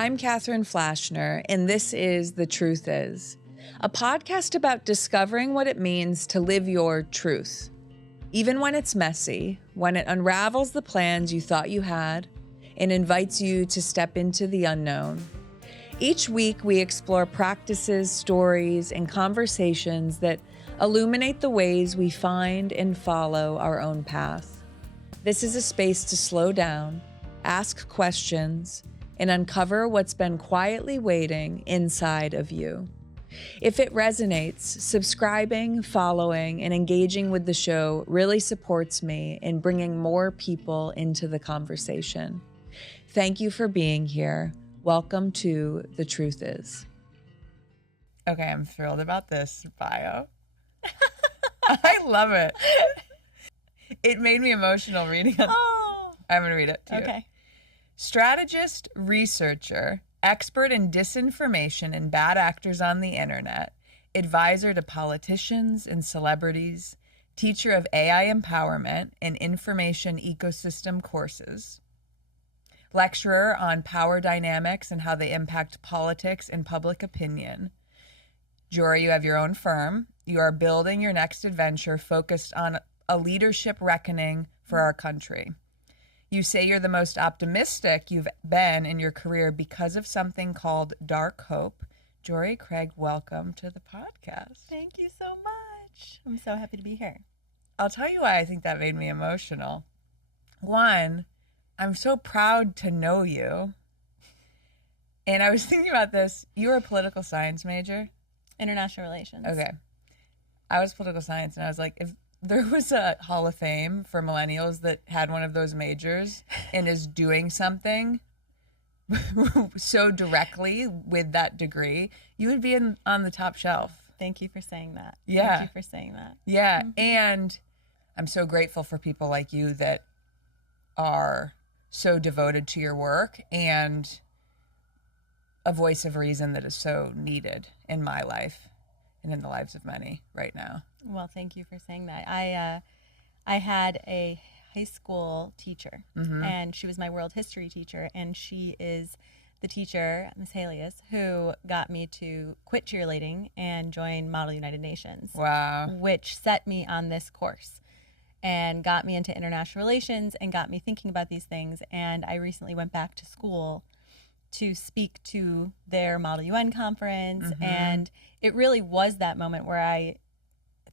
I'm Katherine Flashner, and this is The Truth Is, a podcast about discovering what it means to live your truth. Even when it's messy, when it unravels the plans you thought you had, and invites you to step into the unknown. Each week, we explore practices, stories, and conversations that illuminate the ways we find and follow our own path. This is a space to slow down, ask questions, and uncover what's been quietly waiting inside of you. If it resonates, subscribing, following, and engaging with the show really supports me in bringing more people into the conversation. Thank you for being here. Welcome to The Truth Is. Okay, I'm thrilled about this bio. I love it. It made me emotional reading it. Oh. I'm going to read it to you. Okay. Strategist, researcher, expert in disinformation and bad actors on the internet, advisor to politicians and celebrities, teacher of AI empowerment and information ecosystem courses, lecturer on power dynamics and how they impact politics and public opinion. Jiore, you have your own firm. You are building your next adventure focused on a leadership reckoning for our country. You say you're the most optimistic you've been in your career because of something called dark hope. Jiore Craig, welcome to the podcast. Thank you so much. I'm so happy to be here. I'll tell you why I think that made me emotional. One, I'm so proud to know you. And I was thinking about this. You were a political science major? International relations. Okay. I was political science, and I was like, if there was a Hall of Fame for millennials that had one of those majors and is doing something so directly with that degree, you would be on the top shelf. Thank you for saying that. Yeah. Thank you for saying that. Yeah. Mm-hmm. And I'm so grateful for people like you that are so devoted to your work and a voice of reason that is so needed in my life and in the lives of many right now. Well, thank you for saying that. I had a high school teacher, and she was my world history teacher, and she is the teacher, Miss Halius, who got me to quit cheerleading and join Model United Nations. Wow. Which set me on this course and got me into international relations and got me thinking about these things. And I recently went back to school to speak to their Model UN conference, and it really was that moment where I,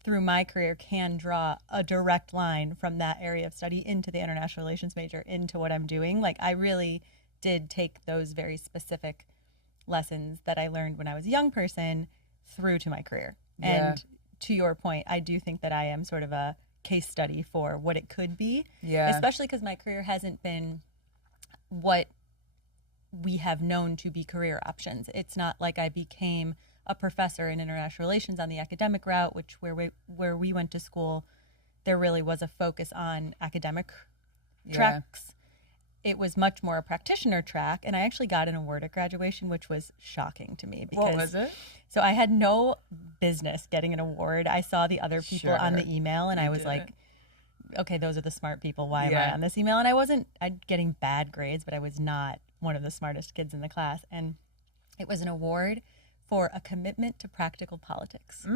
through my career, can draw a direct line from that area of study into the international relations major, into what I'm doing. Like, I really did take those very specific lessons that I learned when I was a young person through to my career. Yeah. And to your point, I do think that I am sort of a case study for what it could be, especially because my career hasn't been what we have known to be career options. It's not like I became a professor in international relations on the academic route, which where we went to school, there really was a focus on academic tracks. It was much more a practitioner track, and I actually got an award at graduation, which was shocking to me. Because, what was it? So I had no business getting an award. I saw the other people on the email, and I was like, okay, those are the smart people. Why am I on this email? And I'd getting bad grades, but I was not one of the smartest kids in the class. And it was an award for a commitment to practical politics.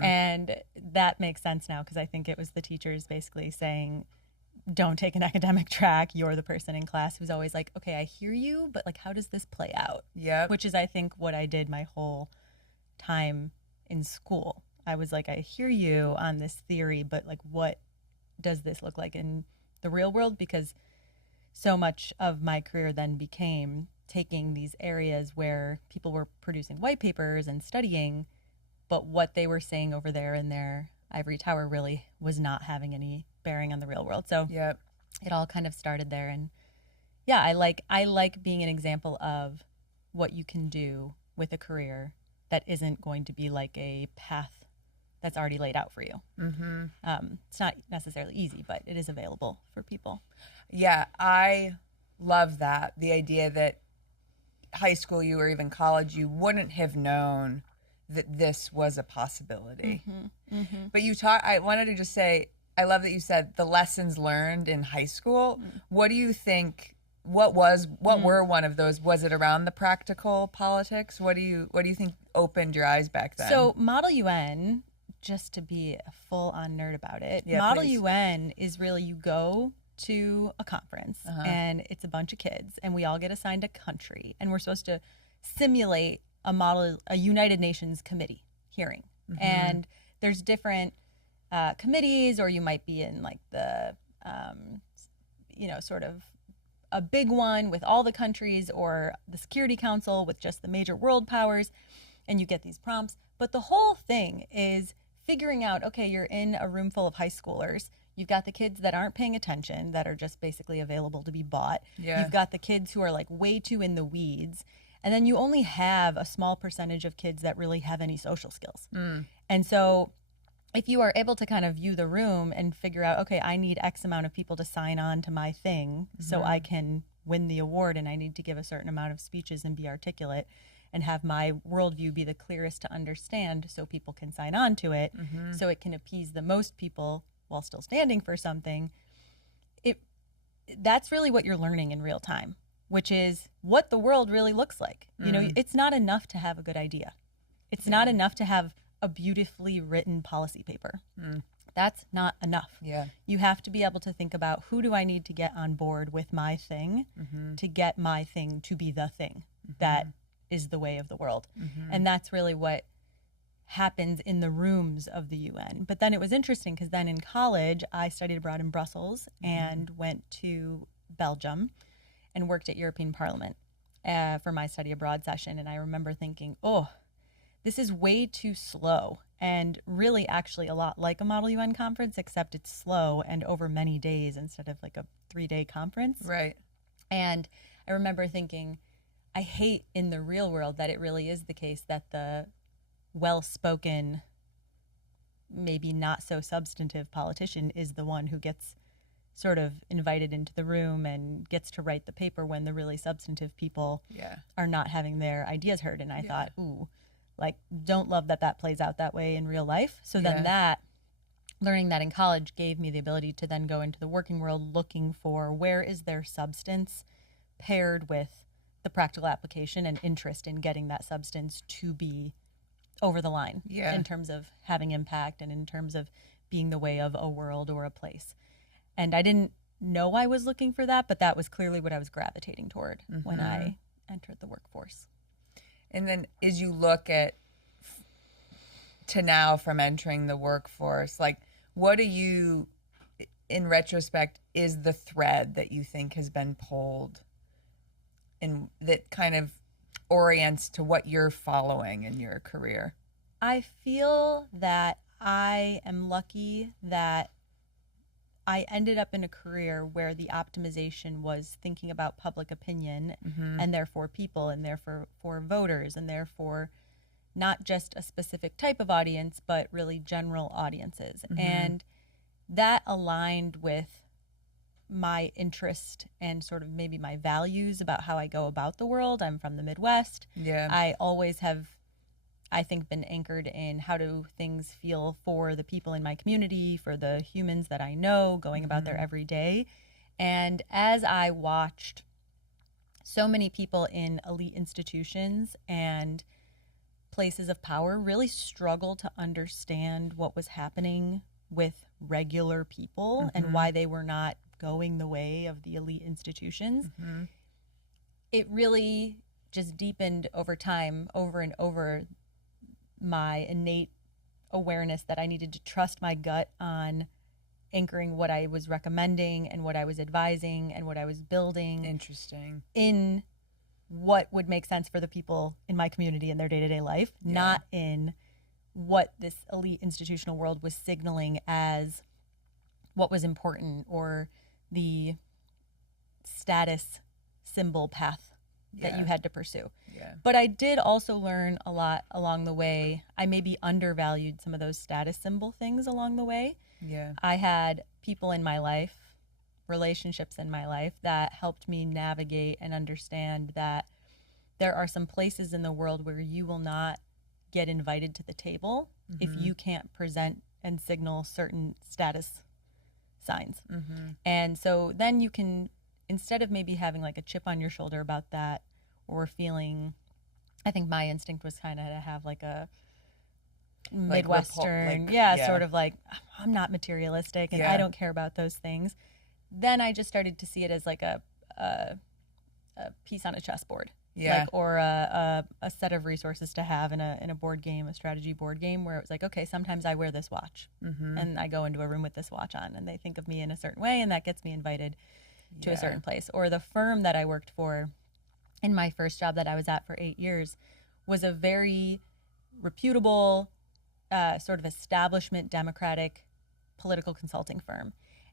And that makes sense now, because I think it was the teachers basically saying, don't take an academic track. You're the person in class who's always like, okay, I hear you, but like, how does this play out? Yeah. Which is, I think, what I did my whole time in school. I was like, I hear you on this theory, but like, what does this look like in the real world? Because so much of my career then became taking these areas where people were producing white papers and studying, but what they were saying over there in their ivory tower really was not having any bearing on the real world. So it all kind of started there. And yeah, I like being an example of what you can do with a career that isn't going to be like a path that's already laid out for you. It's not necessarily easy, but it is available for people. Yeah, I love that. The idea that high school you or even college, you wouldn't have known that this was a possibility. But I wanted to just say, I love that you said the lessons learned in high school. What do you think what were one of those? Was it around the practical politics? What do you think opened your eyes back then? So Model UN, just to be a full-on nerd about it, Yeah, Model please. UN is really, you go to a conference and it's a bunch of kids and we all get assigned a country and we're supposed to simulate a United Nations committee hearing. And there's different committees, or you might be in like the, sort of a big one with all the countries, or the Security Council with just the major world powers, and you get these prompts. But the whole thing is figuring out, okay, you're in a room full of high schoolers. You've got the kids that aren't paying attention, that are just basically available to be bought. Yeah. You've got the kids who are like way too in the weeds. And then you only have a small percentage of kids that really have any social skills. And so if you are able to kind of view the room and figure out, okay, I need X amount of people to sign on to my thing so I can win the award, and I need to give a certain amount of speeches and be articulate and have my worldview be the clearest to understand so people can sign on to it, so it can appease the most people while still standing for something. That's really what you're learning in real time, which is what the world really looks like. You know, it's not enough to have a good idea. It's not enough to have a beautifully written policy paper. That's not enough. Yeah. You have to be able to think about, who do I need to get on board with my thing to get my thing to be the thing that is the way of the world. And that's really what happens in the rooms of the UN. But then it was interesting because then in college, I studied abroad in Brussels and went to Belgium and worked at European Parliament for my study abroad session. And I remember thinking, oh, this is way too slow, and really actually a lot like a Model UN conference, except it's slow and over many days instead of like a 3-day conference. Right. And I remember thinking, I hate in the real world that it really is the case that the well-spoken, maybe not so substantive politician is the one who gets sort of invited into the room and gets to write the paper, when the really substantive people are not having their ideas heard. And I thought, ooh, like, don't love that plays out that way in real life. So then learning that in college gave me the ability to then go into the working world looking for, where is there substance paired with the practical application and interest in getting that substance to be over the line in terms of having impact and in terms of being the way of a world or a place. And I didn't know I was looking for that, but that was clearly what I was gravitating toward when I entered the workforce. And then as you look at to now from entering the workforce, like, what do you, in retrospect, is the thread that you think has been pulled and that kind of orients to what you're following in your career? I feel that I am lucky that I ended up in a career where the optimization was thinking about public opinion and therefore people, and therefore for voters, and therefore not just a specific type of audience, but really general audiences. And that aligned with my interest and sort of maybe my values about how I go about the world. I'm from the Midwest. Yeah. I always have, I think, been anchored in how do things feel for the people in my community, for the humans that I know, going about their everyday. And as I watched so many people in elite institutions and places of power really struggle to understand what was happening with regular people and why they were not going the way of the elite institutions, it really just deepened over time, over and over, my innate awareness that I needed to trust my gut on anchoring what I was recommending and what I was advising and what I was building. Interesting. In what would make sense for the people in my community in their day-to-day life, not in what this elite institutional world was signaling as what was important or the status symbol path that you had to pursue. But I did also learn a lot along the way. I maybe undervalued some of those status symbol things along the way. I had people in my life, relationships in my life, that helped me navigate and understand that there are some places in the world where you will not get invited to the table if you can't present and signal certain status signs. And so then you can instead of maybe having like a chip on your shoulder about that, or feeling, I think my instinct was kind of to have like a Midwestern, sort of like, I'm not materialistic and I don't care about those things. Then I just started to see it as like a piece on a chessboard, or a set of resources to have in a board game, a strategy board game, where it was like, okay, sometimes I wear this watch and I go into a room with this watch on, and they think of me in a certain way, and that gets me invited to a certain place. Or the firm that I worked for in my first job that I was at for 8 years was a very reputable, sort of establishment democratic political consulting firm.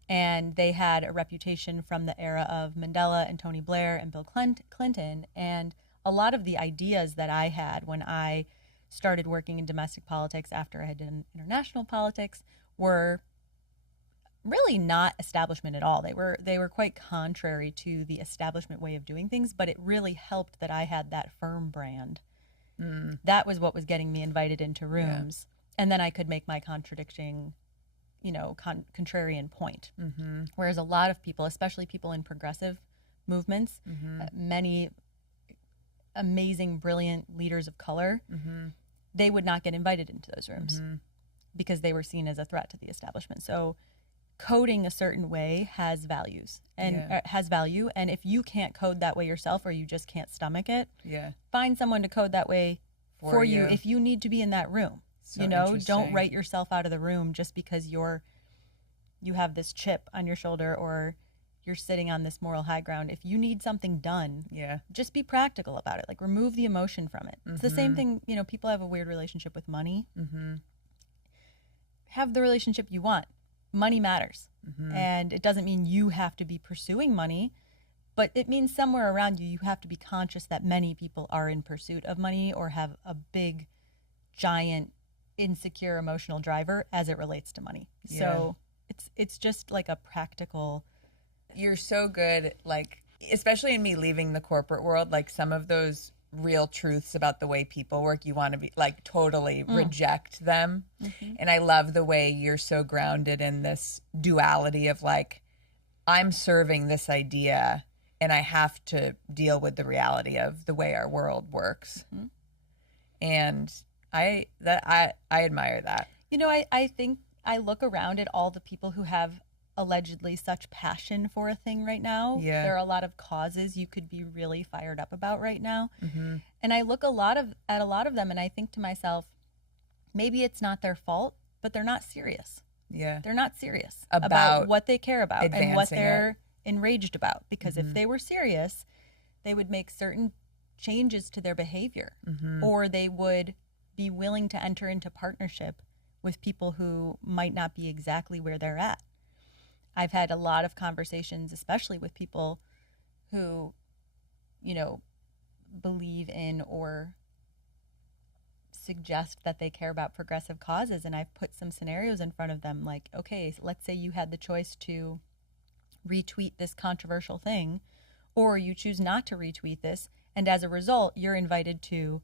And they had a reputation from the era of Mandela and Tony Blair and Bill Clinton. And a lot of the ideas that I had when I started working in domestic politics after I had done international politics were really not establishment at all. They were quite contrary to the establishment way of doing things, but it really helped that I had that firm brand. That was what was getting me invited into rooms. And then I could make my contradicting, contrarian point. Whereas a lot of people, especially people in progressive movements, many amazing, brilliant leaders of color, they would not get invited into those rooms because they were seen as a threat to the establishment. So coding a certain way has values and has value. And if you can't code that way yourself, or you just can't stomach it, find someone to code that way for you if you need to be in that room. So don't write yourself out of the room just because you have this chip on your shoulder, or you're sitting on this moral high ground. If you need something done, just be practical about it. Like, remove the emotion from it. It's the same thing, people have a weird relationship with money. Have the relationship you want. Money matters. And it doesn't mean you have to be pursuing money, but it means somewhere around you have to be conscious that many people are in pursuit of money, or have a big, giant, insecure emotional driver as it relates to money. So it's just like a practical. You're so good, like, especially in me leaving the corporate world, like some of those real truths about the way people work, you want to be like totally reject them. And I love the way you're so grounded in this duality of like, I'm serving this idea and I have to deal with the reality of the way our world works. And I admire that. I think I look around at all the people who have allegedly such passion for a thing right now. There are a lot of causes you could be really fired up about right now. And I look at a lot of them, and I think to myself, maybe it's not their fault, but they're not serious. They're not serious about what they care about and what they're enraged about. Because if they were serious, they would make certain changes to their behavior, or they would be willing to enter into partnership with people who might not be exactly where they're at. I've had a lot of conversations, especially with people who, believe in or suggest that they care about progressive causes. And I've put some scenarios in front of them, like, okay, so let's say you had the choice to retweet this controversial thing, or you choose not to retweet this. And as a result, you're invited to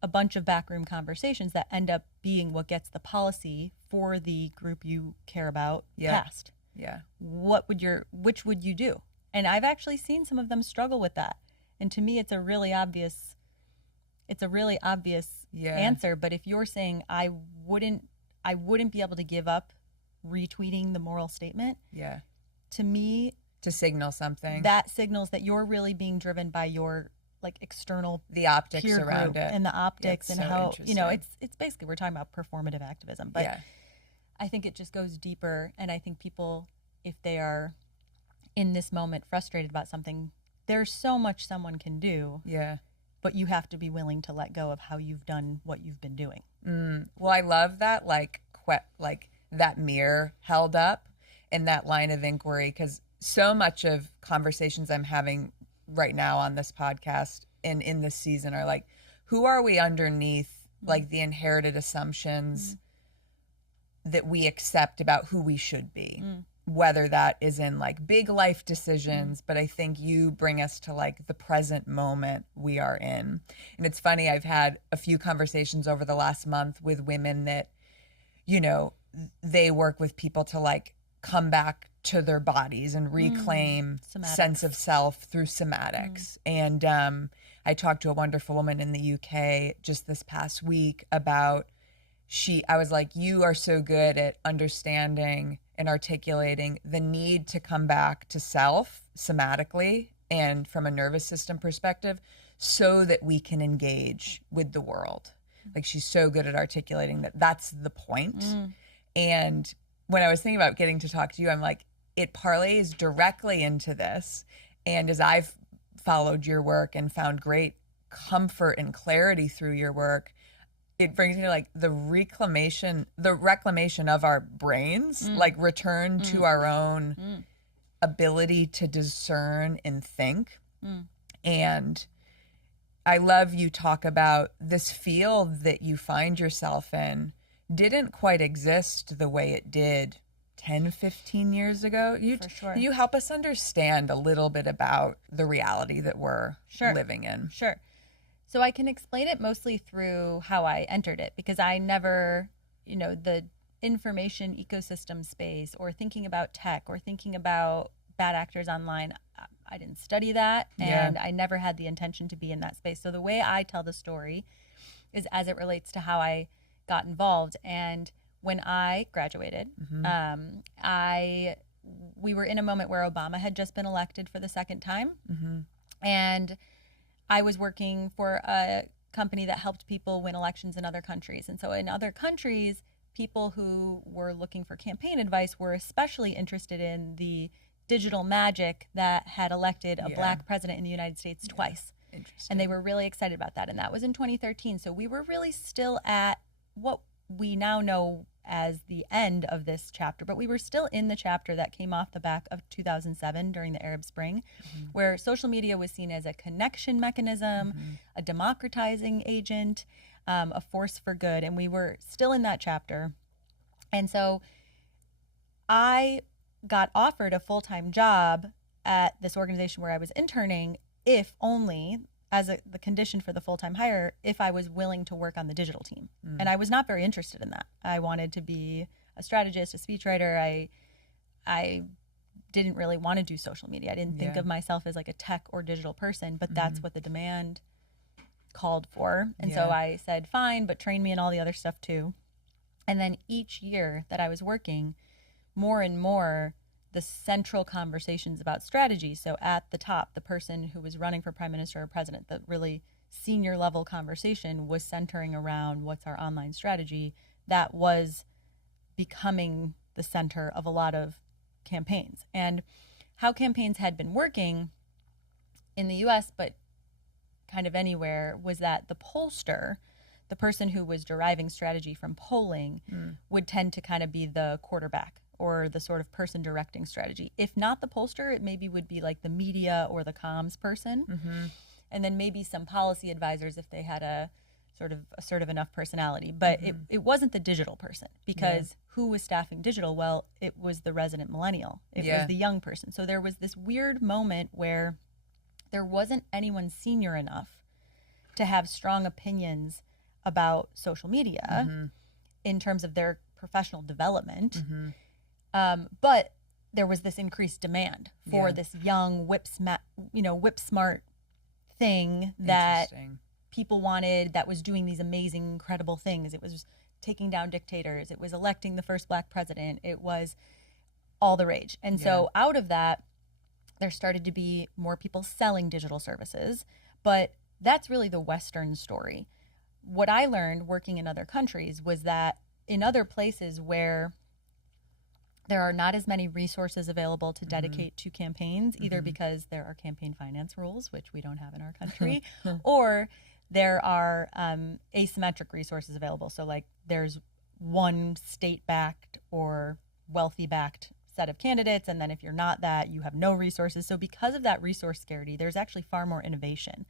a bunch of backroom conversations that end up being what gets the policy for the group you care about passed. Which would you do? And I've actually seen some of them struggle with that. And to me, it's a really obvious answer. But if you're saying I wouldn't be able to give up retweeting the moral statement, to me, to signal something, that signals that you're really being driven by your external, the optics around it, and the optics, and so how it's basically, we're talking about performative activism. But I think it just goes deeper. And I think people, if they are in this moment frustrated about something, there's so much someone can do. But you have to be willing to let go of how you've done what you've been doing. Well, I love that, like that mirror held up in that line of inquiry, because so much of conversations I'm having right now on this podcast and in this season are like, who are we underneath like the inherited assumptions that we accept about who we should be, whether that is in like big life decisions, but I think you bring us to like the present moment we are in. And it's funny, I've had a few conversations over the last month with women that, they work with people to like come back to their bodies and reclaim sense of self through somatics. And I talked to a wonderful woman in the UK just this past week about I was like, you are so good at understanding and articulating the need to come back to self somatically and from a nervous system perspective so that we can engage with the world. Like, she's so good at articulating that that's the point. And when I was thinking about getting to talk to you, I'm like, it parlays directly into this. And as I've followed your work and found great comfort and clarity through your work, it brings me to like the reclamation of our brains, like return to our own ability to discern and think. And I love you talk about this field that you find yourself in didn't quite exist the way it did 10, 15 years ago. For sure. Can you help us understand a little bit about the reality that we're living in? Sure. So I can explain it mostly through how I entered it, because I never, the information ecosystem space or thinking about tech or thinking about bad actors online, I didn't study that, and I never had the intention to be in that space. So the way I tell the story is as it relates to how I got involved. And when I graduated, we were in a moment where Obama had just been elected for the second time, and I was working for a company that helped people win elections in other countries. And so in other countries, people who were looking for campaign advice were especially interested in the digital magic that had elected a Black president in the United States twice. Interesting. And they were really excited about that. And that was in 2013. So we were really still at what we now know as the end of this chapter, but we were still in the chapter that came off the back of 2007 during the Arab Spring, where social media was seen as a connection mechanism, a democratizing agent, a force for good. And we were still in that chapter. And so I got offered a full-time job at this organization where I was interning, if only as the condition for the full-time hire, if I was willing to work on the digital team. And I was not very interested in that. I wanted to be a strategist, a speechwriter. I didn't really want to do social media. I didn't think of myself as like a tech or digital person, but that's what the demand called for. And so I said, fine, but train me in all the other stuff too. And then each year that I was working, more and more, the central conversations about strategy. So at the top, the person who was running for prime minister or president, the really senior level conversation was centering around what's our online strategy. That was becoming the center of a lot of campaigns. And how campaigns had been working in the US, but kind of anywhere, was that the pollster, the person who was deriving strategy from polling, would tend to kind of be the quarterback or the sort of person directing strategy. If not the pollster, it maybe would be like the media or the comms person. And then maybe some policy advisors if they had a sort of assertive enough personality. But it wasn't the digital person, because who was staffing digital? Well, it was the resident millennial. It was the young person. So there was this weird moment where there wasn't anyone senior enough to have strong opinions about social media in terms of their professional development. But there was this increased demand for this young whip smart thing that people wanted, that was doing these amazing, incredible things. It was taking down dictators. It was electing the first Black president. It was all the rage. And so out of that, there started to be more people selling digital services. But that's really the Western story. What I learned working in other countries was that in other places where there are not as many resources available to dedicate to campaigns, either because there are campaign finance rules, which we don't have in our country, or there are asymmetric resources available. So like there's one state-backed or wealthy-backed set of candidates, and then if you're not that, you have no resources. So because of that resource scarcity, there's actually far more innovation.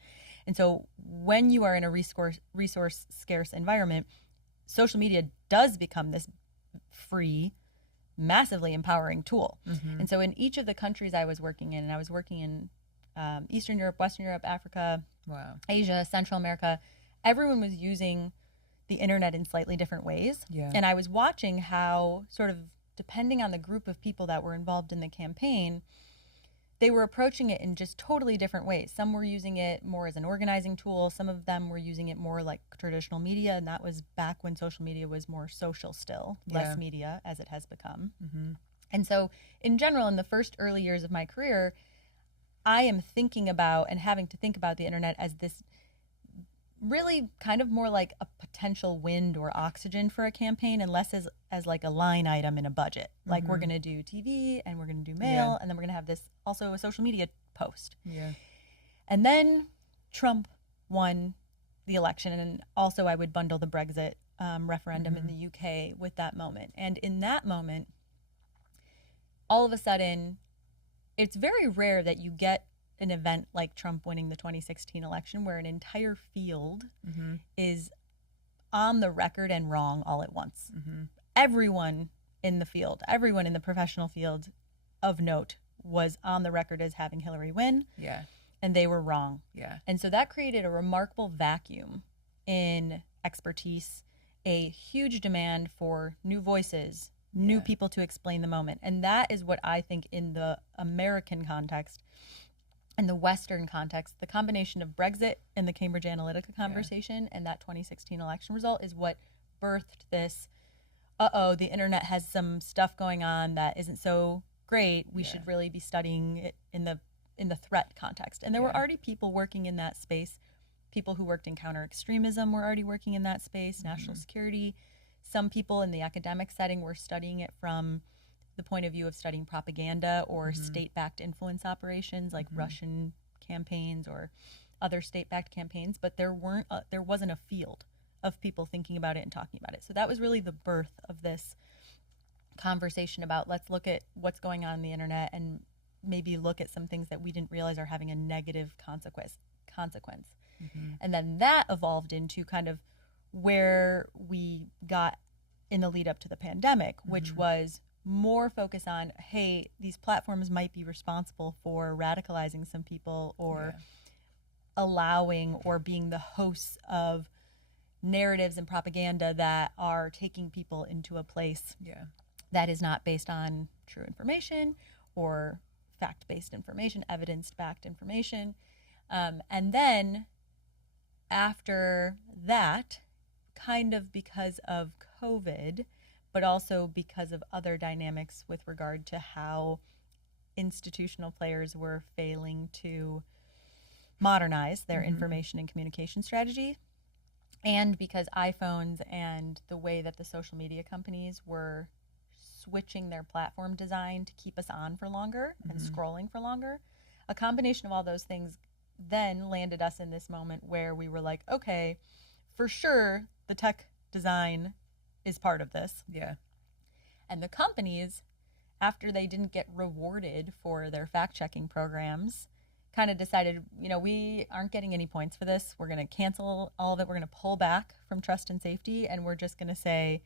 And so when you are in a resource scarce environment, social media does become this free, massively empowering tool. And so in each of the countries I was working in, and I was working in Eastern Europe, Western Europe, Africa, Asia, Central America, everyone was using the internet in slightly different ways. And I was watching how sort of depending on the group of people that were involved in the campaign, they were approaching it in just totally different ways. Some were using it more as an organizing tool. Some of them were using it more like traditional media, and that was back when social media was more social still, less media as it has become. Mm-hmm. And so in general, in the first early years of my career, I am thinking about and having to think about the internet as this really kind of more like a potential wind or oxygen for a campaign, and less as like a line item in a budget. Like we're going to do TV and we're going to do mail, and then we're going to have this also a social media post. Yeah. And then Trump won the election, and also I would bundle the Brexit referendum in the UK with that moment. And in that moment, all of a sudden, it's very rare that you get an event like Trump winning the 2016 election where an entire field is on the record and wrong all at once. Everyone in the field, everyone in the professional field of note was on the record as having Hillary win. Yeah. And they were wrong. Yeah. And so that created a remarkable vacuum in expertise, a huge demand for new voices, new people to explain the moment. And that is what I think in the American context, in the Western context, the combination of Brexit and the Cambridge Analytica conversation and that 2016 election result is what birthed this, the internet has some stuff going on that isn't so great. We should really be studying it in the threat context. And there were already people working in that space. People who worked in counter extremism were already working in that space, national security. Some people in the academic setting were studying it from the point of view of studying propaganda or state-backed influence operations like Russian campaigns or other state-backed campaigns, but there wasn't a field of people thinking about it and talking about it. So that was really the birth of this conversation about let's look at what's going on the internet and maybe look at some things that we didn't realize are having a negative consequence. And then that evolved into kind of where we got in the lead up to the pandemic, which was more focus on, hey, these platforms might be responsible for radicalizing some people or allowing or being the hosts of narratives and propaganda that are taking people into a place that is not based on true information or fact-based information, evidence-backed information. And then after that, kind of because of COVID, but also because of other dynamics with regard to how institutional players were failing to modernize their information and communication strategy, and because iPhones and the way that the social media companies were switching their platform design to keep us on for longer and scrolling for longer, a combination of all those things then landed us in this moment where we were like, okay, for sure the tech design is part of this. Yeah. And the companies, after they didn't get rewarded for their fact-checking programs, kind of decided, we aren't getting any points for this. We're going to cancel all of it. We're going to pull back from trust and safety, and we're just going to say,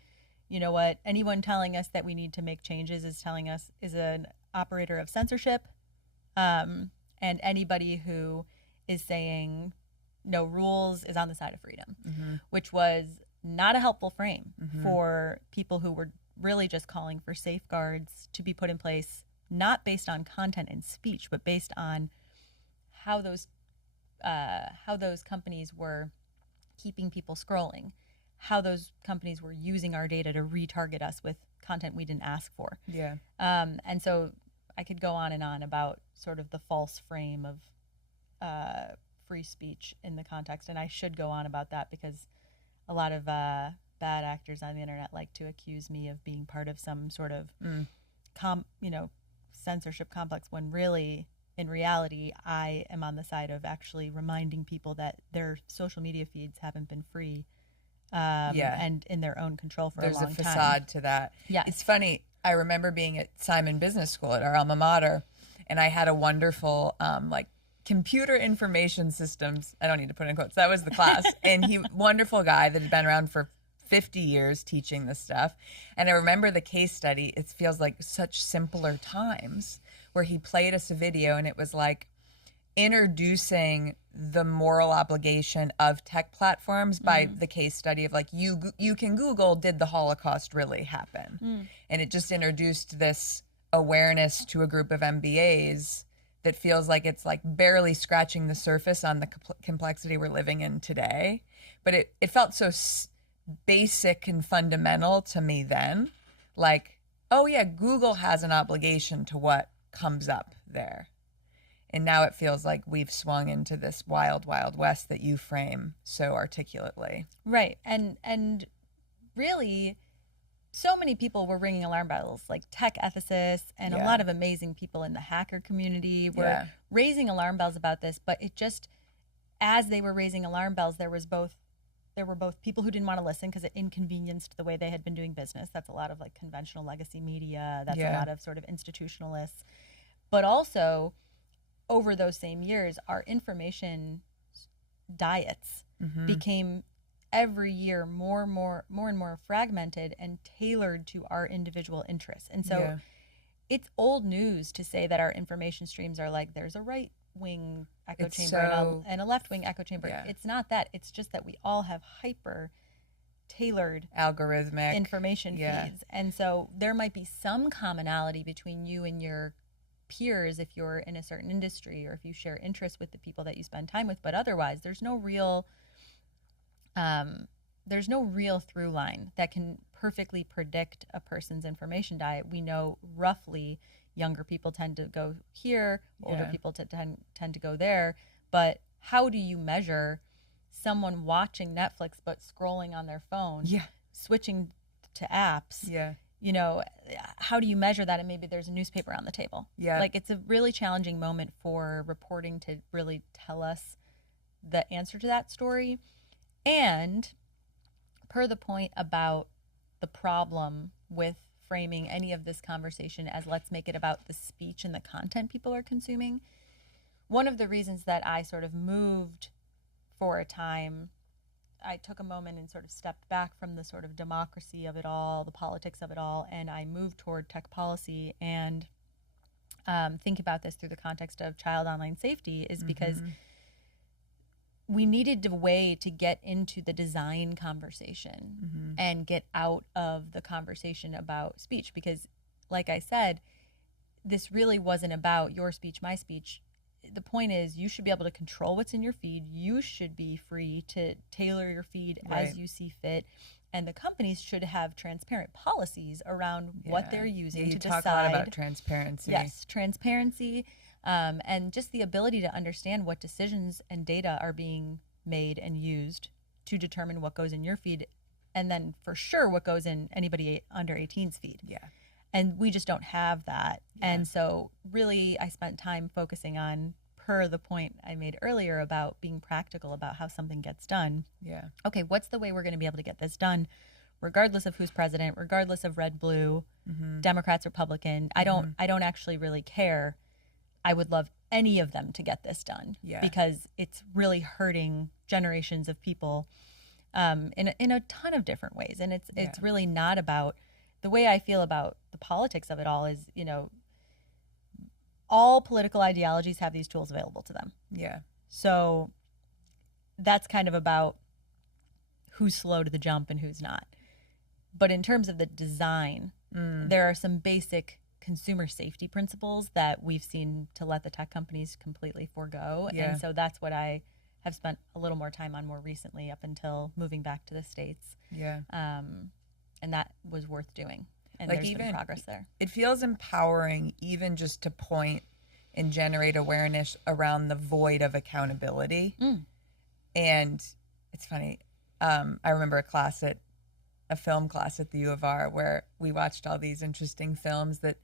you know what, anyone telling us that we need to make changes is an operator of censorship, and anybody who is saying no rules is on the side of freedom, which was not a helpful frame for people who were really just calling for safeguards to be put in place, not based on content and speech, but based on how those companies were keeping people scrolling, how those companies were using our data to retarget us with content we didn't ask for. Yeah. And so I could go on and on about sort of the false frame of free speech in the context, and I should go on about that because a lot of bad actors on the internet like to accuse me of being part of some sort of censorship complex, when really, in reality, I am on the side of actually reminding people that their social media feeds haven't been free and in their own control for a long time. There's a facade to that. Yeah. It's funny. I remember being at Simon Business School at our alma mater, and I had a wonderful computer information systems. I don't need to put in quotes. That was the class. And wonderful guy that had been around for 50 years teaching this stuff. And I remember the case study. It feels like such simpler times, where he played us a video, and it was like introducing the moral obligation of tech platforms by the case study of like, you can Google, did the Holocaust really happen? And it just introduced this awareness to a group of MBAs that feels like it's like barely scratching the surface on the complexity we're living in today. But it felt so basic and fundamental to me then. Like, oh yeah, Google has an obligation to what comes up there. And now it feels like we've swung into this wild, wild west that you frame so articulately. Right. And really, so many people were ringing alarm bells, like tech ethicists and a lot of amazing people in the hacker community were raising alarm bells about this. But it just, as they were raising alarm bells, there were both people who didn't want to listen because it inconvenienced the way they had been doing business. That's a lot of like conventional legacy media. That's a lot of sort of institutionalists. But also, over those same years, our information diets became every year more and more fragmented and tailored to our individual interests. And so it's old news to say that our information streams are like, there's a right wing echo chamber and a left wing echo chamber. It's not that. It's just that we all have hyper tailored algorithmic information feeds. And so there might be some commonality between you and your peers if you're in a certain industry or if you share interests with the people that you spend time with, but otherwise there's no real through line that can perfectly predict a person's information diet. We know roughly younger people tend to go here, older people tend to go there, but how do you measure someone watching Netflix but scrolling on their phone, switching to apps? You know, how do you measure that? And maybe there's a newspaper on the table. Like, it's a really challenging moment for reporting to really tell us the answer to that story. And per the point about the problem with framing any of this conversation as let's make it about the speech and the content people are consuming, one of the reasons that I sort of moved for a time, I took a moment and sort of stepped back from the sort of democracy of it all, the politics of it all, and I moved toward tech policy and think about this through the context of child online safety is because we needed a way to get into the design conversation and get out of the conversation about speech. Because, like I said, this really wasn't about your speech, my speech. The point is you should be able to control what's in your feed. You should be free to tailor your feed as you see fit. And the companies should have transparent policies around what they're using to decide. You talk a lot about transparency. Yes, transparency. And just the ability to understand what decisions and data are being made and used to determine what goes in your feed, and then for sure what goes in anybody under 18's feed. And we just don't have that. And so really I spent time focusing on, per the point I made earlier about being practical about how something gets done. Okay, what's the way we're going to be able to get this done regardless of who's president, regardless of red, blue, Democrats, Republican? I don't actually really care. I would love any of them to get this done because it's really hurting generations of people in a ton of different ways. And it's really not about, the way I feel about the politics of it all is, you know, all political ideologies have these tools available to them. So that's kind of about who's slow to the jump and who's not. But in terms of the design, there are some basic consumer safety principles that we've seen to let the tech companies completely forego. And so that's what I have spent a little more time on more recently up until moving back to the States. And that was worth doing. And like there's been progress there. It feels empowering even just to point and generate awareness around the void of accountability. And it's funny. I remember a film class at the U of R where we watched all these interesting films that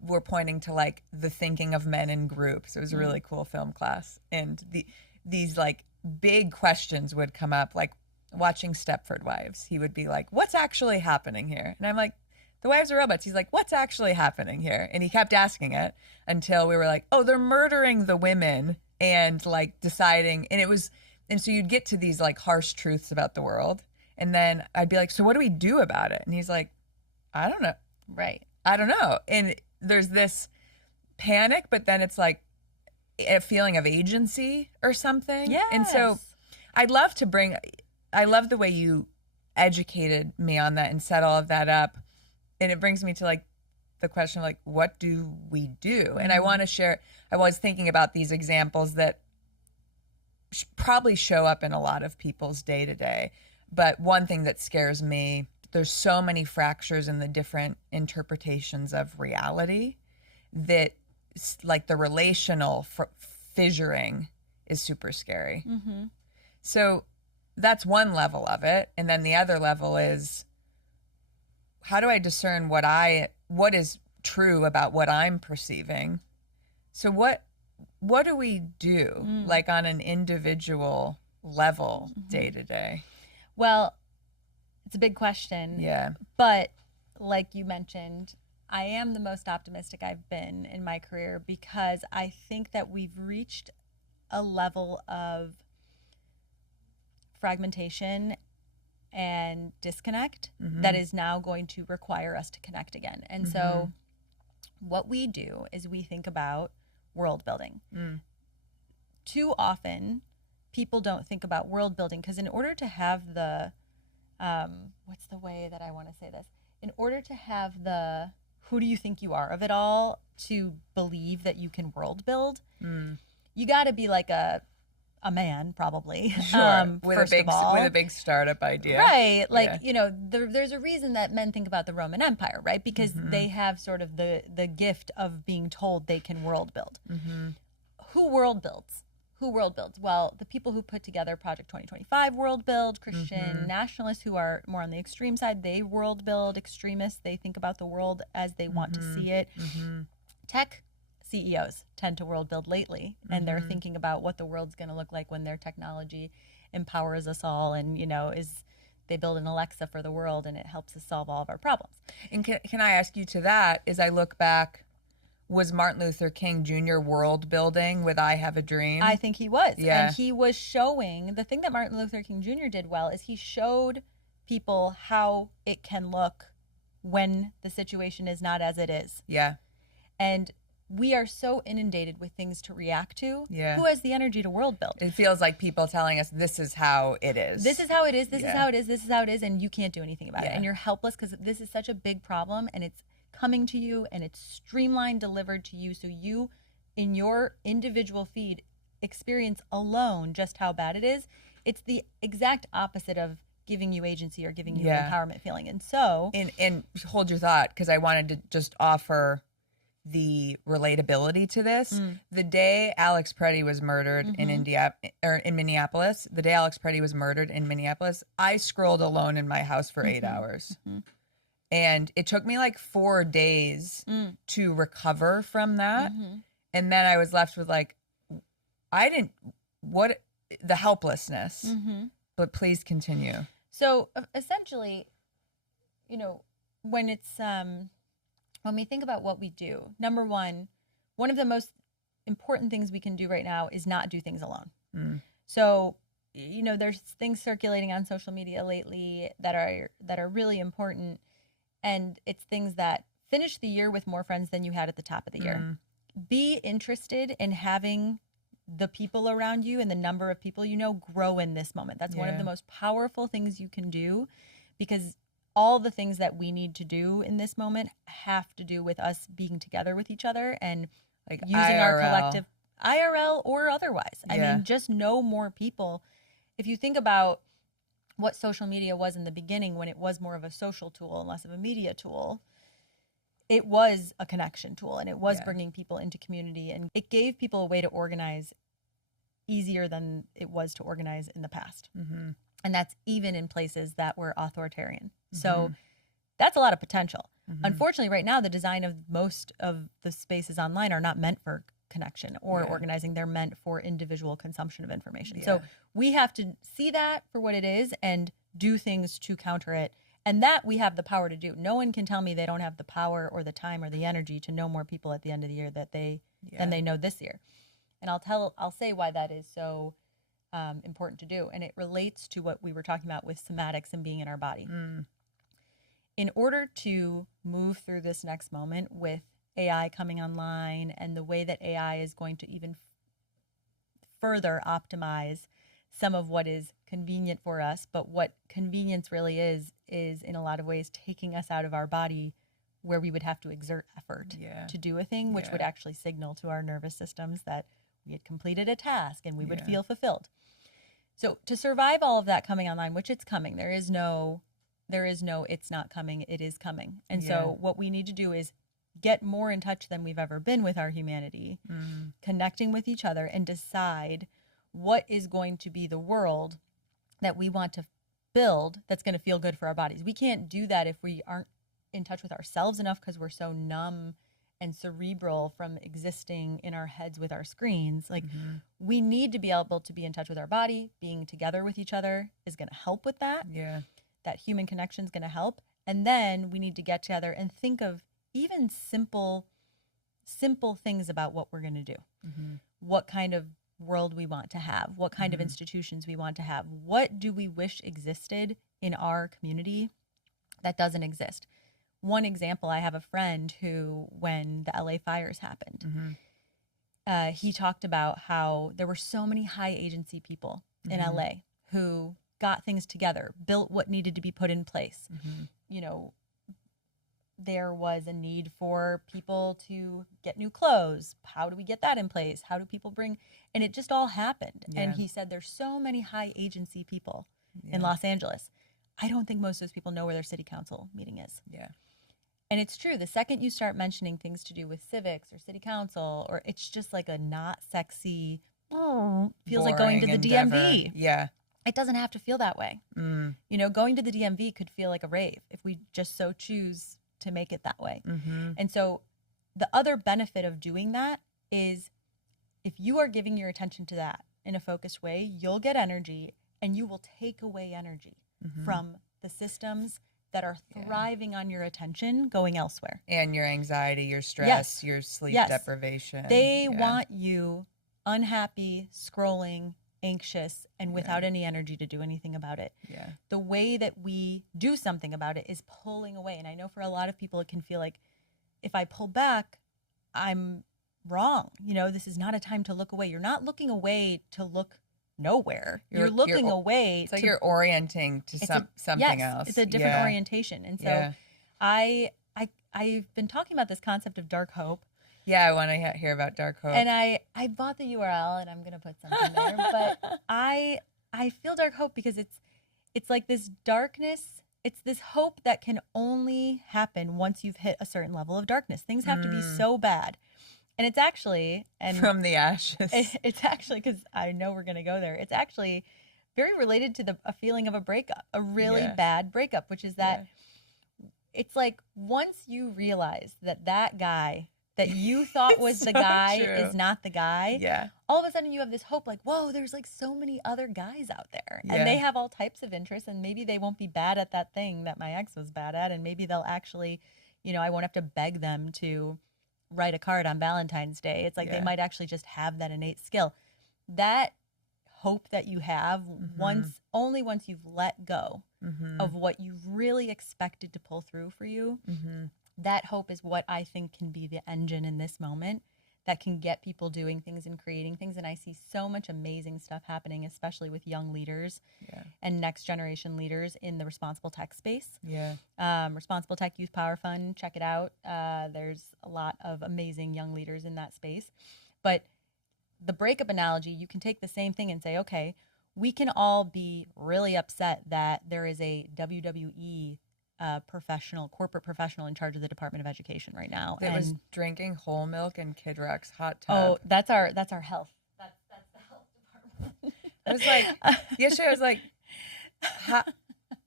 were pointing to like the thinking of men in groups. It was a really cool film class. And these like big questions would come up, like watching Stepford Wives. He would be like, what's actually happening here? And I'm like, the wives are robots. He's like, what's actually happening here? And he kept asking it until we were like, oh, they're murdering the women and like deciding. And so you'd get to these like harsh truths about the world. And then I'd be like, so what do we do about it? And he's like, I don't know. Right. I don't know. And there's this panic, but then it's like, a feeling of agency or something. Yes. And so I love the way you educated me on that and set all of that up. And it brings me to like the question of like, what do we do? And I want to share, I was thinking about these examples that probably show up in a lot of people's day to day. But one thing that scares me, there's so many fractures in the different interpretations of reality that like the relational fissuring is super scary. Mm-hmm. So that's one level of it. And then the other level is, how do I discern what is true about what I'm perceiving? So what do we do like on an individual level day to day? Well, it's a big question. Yeah. But like you mentioned, I am the most optimistic I've been in my career because I think that we've reached a level of fragmentation and disconnect that is now going to require us to connect again. And so what we do is we think about world building. Too often people don't think about world building because in order to have the what's the way that I want to say this? In order to have the who do you think you are of it all to believe that you can world build, you got to be like a man probably. Sure. With first of all. with a big startup idea. Right. Like, you know, there's a reason that men think about the Roman Empire, right? Because they have sort of the gift of being told they can world build. Who world builds? Who world builds? Well, the people who put together Project 2025 world build, Christian nationalists who are more on the extreme side, they world build. Extremists, they think about the world as they want to see it. Tech CEOs tend to world build lately, and they're thinking about what the world's going to look like when their technology empowers us all, and you know, they build an Alexa for the world, and it helps us solve all of our problems. And can I ask you to that? As I look back, was Martin Luther King Jr. world building with "I Have a Dream"? I think he was, Yeah. and he was showing the thing that Martin Luther King Jr. did well is he showed people how it can look when the situation is not as it is. Yeah. And we are so inundated with things to react to. Yeah. Who has the energy to world build? It feels like people telling us this is how it is. This is how it is. This is Yeah. how it is. This is how it is. And you can't do anything about it. Yeah. And you're helpless because this is such a big problem and it's coming to you and it's streamlined, delivered to you. So you, in your individual feed, experience alone just how bad it is. It's the exact opposite of giving you agency or giving you Yeah. an empowerment feeling. And so... And hold your thought, because I wanted to just offer the relatability to this. The day Alex Preddy was murdered in Minneapolis, I scrolled alone in my house for 8 hours. And it took me like 4 days to recover from that. And then I was left with like, the helplessness. But please continue. So essentially, you know, when we think about what we do, number one of the most important things we can do right now is not do things alone. So, you know, there's things circulating on social media lately that are really important. And it's things that finish the year with more friends than you had at the top of the year. Be interested in having the people around you and the number of people you know grow in this moment. That's one of the most powerful things you can do, because all the things that we need to do in this moment have to do with us being together with each other and like using IRL. our collective IRL or otherwise. I Yeah. mean, just know more people. If you think about what social media was in the beginning, when it was more of a social tool and less of a media tool, it was a connection tool and it was bringing people into community, and it gave people a way to organize easier than it was to organize in the past. And that's even in places that were authoritarian. So that's a lot of potential. Unfortunately, right now, the design of most of the spaces online are not meant for connection or organizing. They're meant for individual consumption of information. So we have to see that for what it is and do things to counter it. And that we have the power to do. No one can tell me they don't have the power or the time or the energy to know more people at the end of the year than they know this year. And I'll say why that is so important to do. And it relates to what we were talking about with somatics and being in our body. In order to move through this next moment with AI coming online and the way that AI is going to even further optimize some of what is convenient for us. But what convenience really is in a lot of ways taking us out of our body where we would have to exert effort to do a thing, which would actually signal to our nervous systems that we had completed a task and we would feel fulfilled. So to survive all of that coming online, which it's coming, there is no it's not coming, it is coming. And so what we need to do is get more in touch than we've ever been with our humanity, connecting with each other, and decide what is going to be the world that we want to build that's going to feel good for our bodies. We can't do that if we aren't in touch with ourselves enough, because we're so numb and cerebral from existing in our heads with our screens. Like we need to be able to be in touch with our body. Being together with each other is going to help with that. Yeah. That human connection is going to help. And then we need to get together and think of even simple things about what we're going to do. What kind of world we want to have, what kind of institutions we want to have. What do we wish existed in our community that doesn't exist? One example, I have a friend who, when the LA fires happened, he talked about how there were so many high agency people in LA who got things together, built what needed to be put in place. You know, there was a need for people to get new clothes. How do we get that in place? How do people bring, and it just all happened. And he said, there's so many high agency people in Los Angeles. I don't think most of those people know where their city council meeting is. And it's true. The second you start mentioning things to do with civics or city council, or it's just like a not sexy, feels boring like going to the endeavor. DMV. It doesn't have to feel that way. You know, going to the DMV could feel like a rave if we just so choose to make it that way. And so the other benefit of doing that is if you are giving your attention to that in a focused way, you'll get energy, and you will take away energy from the systems that are thriving on your attention going elsewhere. And your anxiety, your stress, your sleep deprivation. They want you unhappy, scrolling, anxious, and without any energy to do anything about it. The way that we do something about it is pulling away. And I know for a lot of people, it can feel like if I pull back, I'm wrong. You know, this is not a time to look away. You're not looking away to look nowhere. You're looking away. It's like you're orienting to something else. It's a different orientation. And so I've been talking about this concept of dark hope. I want to hear about dark hope. And I bought the URL, and I'm going to put something there. But I feel dark hope because it's like this darkness. It's this hope that can only happen once you've hit a certain level of darkness. Things have to be so bad. And it's actually, and from the ashes, it's actually, because I know we're going to go there, it's actually very related to a feeling of a breakup, a really bad breakup, which is that it's like once you realize that guy that you thought was the guy is not the guy, all of a sudden you have this hope like, whoa, there's like so many other guys out there, and they have all types of interests, and maybe they won't be bad at that thing that my ex was bad at, and maybe they'll actually, you know, I won't have to beg them to write a card on Valentine's Day. It's like they might actually just have that innate skill. That hope that you have only once you've let go of what you really expected to pull through for you, that hope is what I think can be the engine in this moment that can get people doing things and creating things. And I see so much amazing stuff happening, especially with young leaders and next generation leaders in the responsible tech space. Responsible Tech Youth Power Fund, check it out. There's a lot of amazing young leaders in that space. But the breakup analogy, you can take the same thing and say, okay, we can all be really upset that there is a WWE corporate professional in charge of the Department of Education right now. That was drinking whole milk in Kid Rock's hot tub. Oh, that's our health. That's the health department. I was like, yesterday I was like,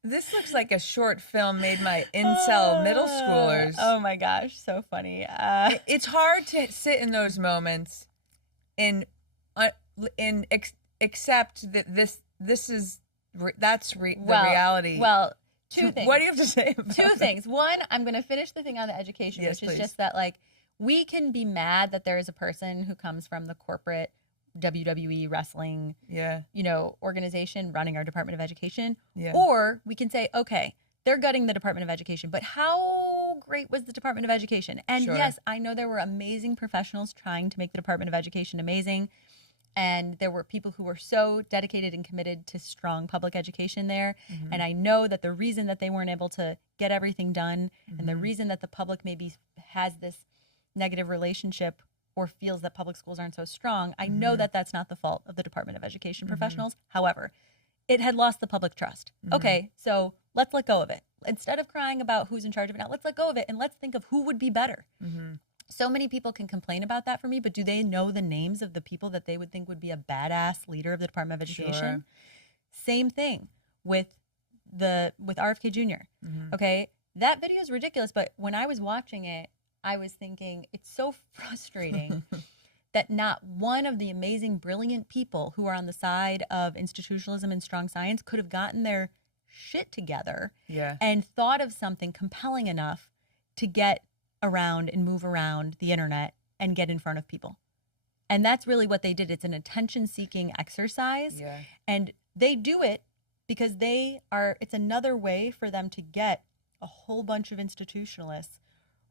this looks like a short film made by incel middle schoolers. Oh my gosh, so funny. It's hard to sit in those moments and accept that that's the reality. Well, two things. What do you have to say about Two things. One, I'm going to finish the thing on the education, which is just that, like, we can be mad that there is a person who comes from the corporate WWE wrestling, organization running our Department of Education. Or we can say, okay, they're gutting the Department of Education, but how great was the Department of Education? And yes, I know there were amazing professionals trying to make the Department of Education amazing. And there were people who were so dedicated and committed to strong public education there. And I know that the reason that they weren't able to get everything done and the reason that the public maybe has this negative relationship or feels that public schools aren't so strong, I know that that's not the fault of the Department of Education professionals. However, it had lost the public trust. Okay, so let's let go of it. Instead of crying about who's in charge of it now, let's let go of it and let's think of who would be better. So many people can complain about that for me, but do they know the names of the people that they would think would be a badass leader of the Department of Education? Sure. Same thing with RFK Jr. Okay, that video is ridiculous, but when I was watching it, I was thinking it's so frustrating that not one of the amazing, brilliant people who are on the side of institutionalism and strong science could have gotten their shit together and thought of something compelling enough to get around and move around the internet and get in front of people. And that's really what they did. It's an attention-seeking exercise. And they do it because it's another way for them to get a whole bunch of institutionalists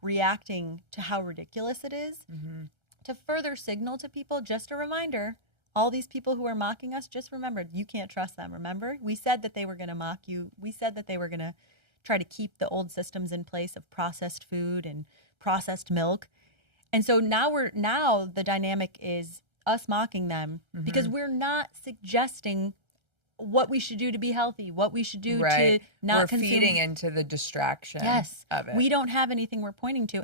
reacting to how ridiculous it is, to further signal to people, just a reminder, all these people who are mocking us, just remember, you can't trust them. Remember, we said that they were going to mock you. We said that they were going to try to keep the old systems in place of processed food and processed milk. And so now the dynamic is us mocking them because we're not suggesting what we should do to be healthy, what we should do to not consume. We're feeding into the distraction of it. We don't have anything we're pointing to.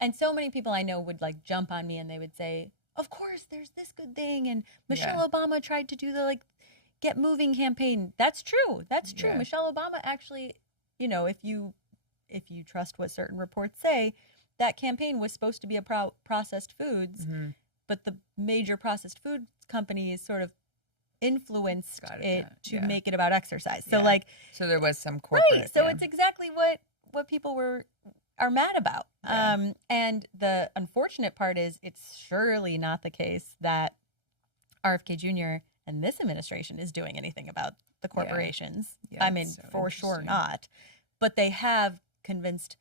And so many people I know would like jump on me and they would say, of course, there's this good thing. And Michelle Obama tried to do the Get Moving campaign. That's true. That's true. Michelle Obama actually, if you trust what certain reports say, that campaign was supposed to be about processed foods, but the major processed food companies sort of influenced it to make it about exercise. So so there was some corporate. Right. So it's exactly what people are mad about. And the unfortunate part is it's surely not the case that RFK Jr. and this administration is doing anything about the corporations. I mean, so for sure not. But they have convinced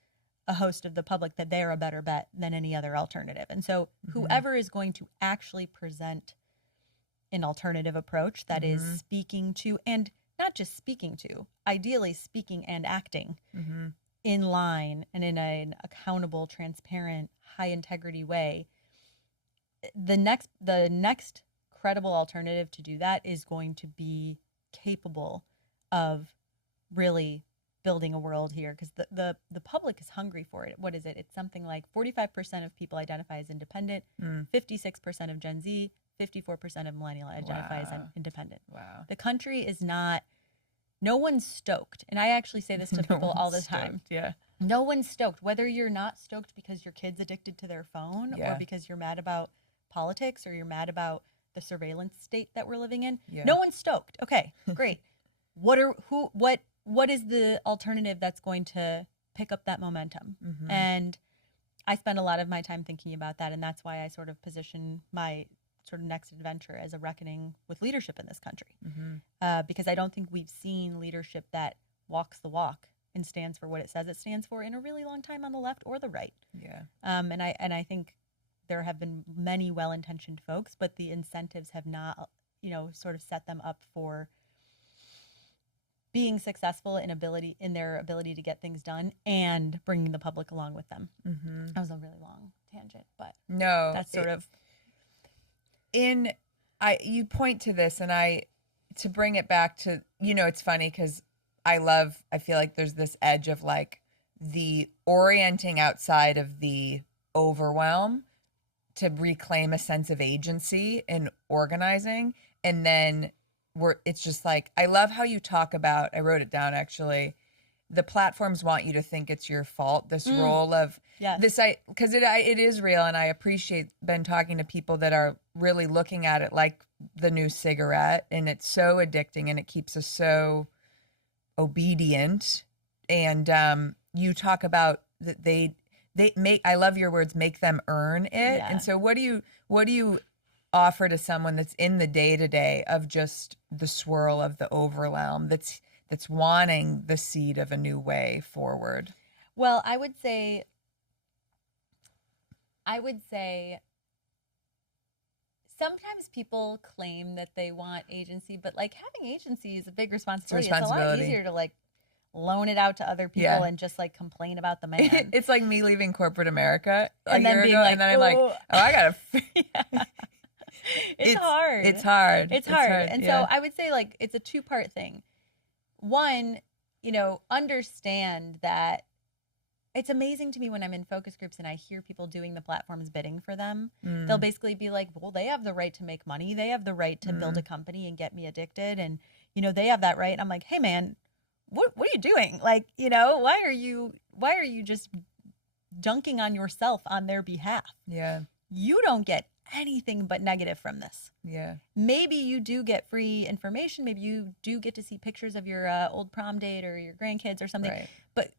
a host of the public that they're a better bet than any other alternative. And so whoever is going to actually present an alternative approach that is speaking to, and not just speaking to, ideally speaking and acting in line and in an accountable, transparent, high integrity way, the next credible alternative to do that is going to be capable of really building a world here, because the public is hungry for it. What is it? It's something like 45% of people identify as independent, 56% of Gen Z, 54% of millennial identify as independent. Wow. The country is not, no one's stoked. And I actually say this to people all the time. No one's stoked. Whether you're not stoked because your kid's addicted to their phone or because you're mad about politics or you're mad about the surveillance state that we're living in, no one's stoked. Okay, great. What is the alternative that's going to pick up that momentum? And I spend a lot of my time thinking about that, and that's why I sort of position my sort of next adventure as a reckoning with leadership in this country, because I don't think we've seen leadership that walks the walk and stands for what it says it stands for in a really long time on the left or the right. And I think there have been many well-intentioned folks, but the incentives have not, sort of set them up for being successful in their ability to get things done and bringing the public along with them. That was a really long tangent, but no, that's sort of you point to this, and to bring it back to, it's funny because I feel like there's this edge of like the orienting outside of the overwhelm to reclaim a sense of agency in organizing. And then it's just like, I love how you talk about, I wrote it down actually, the platforms want you to think it's your fault, this role of this, because it is real. And I appreciate been talking to people that are really looking at it like the new cigarette, and it's so addicting and it keeps us so obedient. And you talk about that they make, I love your words, make them earn it. And so what do you offer to someone that's in the day-to-day of just the swirl of the overwhelm, that's wanting the seed of a new way forward? Well, I would say sometimes people claim that they want agency, but like having agency is a big responsibility. It's a lot responsibility. easier to like loan it out to other people Yeah. and just like complain about the man. It's like me leaving corporate America And then being like, and then I'm like, oh, I gotta. yeah. It's hard. It's hard. It's hard. And yeah. so I would say like it's a two-part thing. One, understand that it's amazing to me when I'm in focus groups and I hear people doing the platform's bidding for them. They'll basically be like, well, they have the right to make money. They have the right to build a company and get me addicted. And, they have that right. And I'm like, hey, man, what are you doing? Like, why are you just dunking on yourself on their behalf? Yeah. You don't get anything but negative from this. Yeah. Maybe you do get free information. Maybe you do get to see pictures of your old prom date or your grandkids or something. Right. But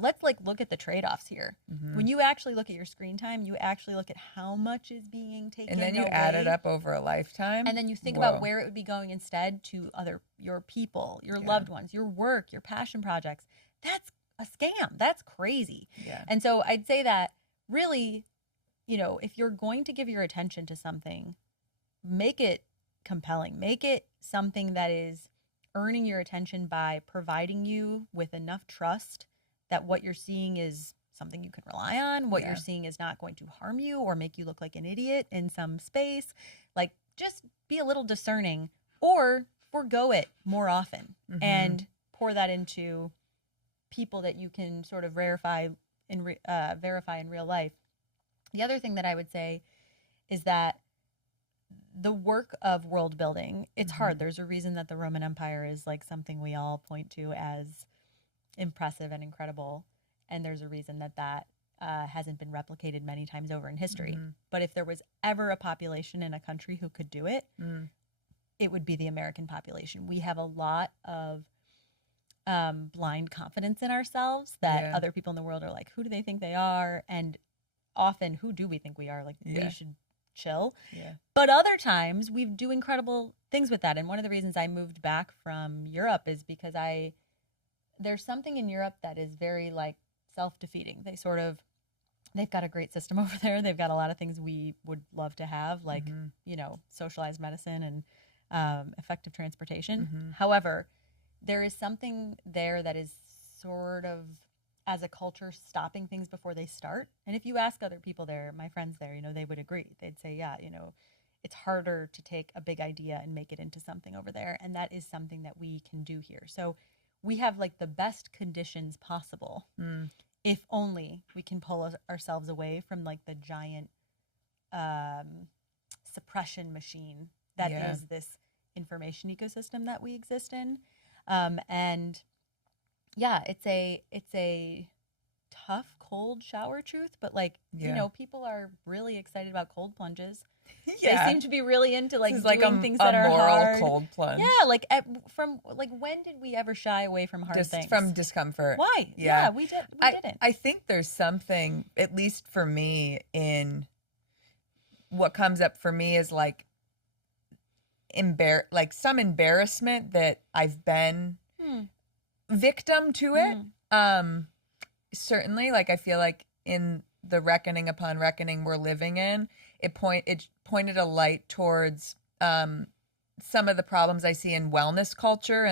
let's like look at the trade-offs here. When you actually look at your screen time, you actually look at how much is being taken And then you away. add it up over a lifetime. And then you think about where it would be going instead to your people, your loved ones, your work, your passion projects. That's a scam. That's crazy. Yeah. And so I'd say that really, if you're going to give your attention to something, make it compelling. Make it something that is earning your attention by providing you with enough trust that what you're seeing is something you can rely on, what you're seeing is not going to harm you or make you look like an idiot in some space. Like, just be a little discerning or forego it more often and pour that into people that you can sort of verify in real life. The other thing that I would say is that the work of world building, it's hard. There's a reason that the Roman Empire is like something we all point to as impressive and incredible. And there's a reason that hasn't been replicated many times over in history. But if there was ever a population in a country who could do it, it would be the American population. We have a lot of blind confidence in ourselves that other people in the world are like, who do they think they are? And often, who do we think we are? Like, we should chill. Yeah. But other times, we do incredible things with that. And one of the reasons I moved back from Europe is because there's something in Europe that is very, like, self-defeating. They've got a great system over there. They've got a lot of things we would love to have, like, socialized medicine and effective transportation. However, there is something there that is sort of, as a culture, stopping things before they start. And if you ask other people there, my friends there, they would agree. They'd say, yeah, it's harder to take a big idea and make it into something over there. And that is something that we can do here. So we have like the best conditions possible if only we can pull ourselves away from like the giant suppression machine that is this information ecosystem that we exist in. And yeah, it's a tough cold shower truth, but like, people are really excited about cold plunges. They seem to be really into like doing things that are moral hard. Cold plunge. Yeah, like when did we ever shy away from hard things? From discomfort. Why? Yeah, we didn't. I think there's something, at least for me, in what comes up for me is like some embarrassment that I've been victim to it. Certainly, like, I feel like in the reckoning upon reckoning we're living in, it pointed a light towards some of the problems I see in wellness culture,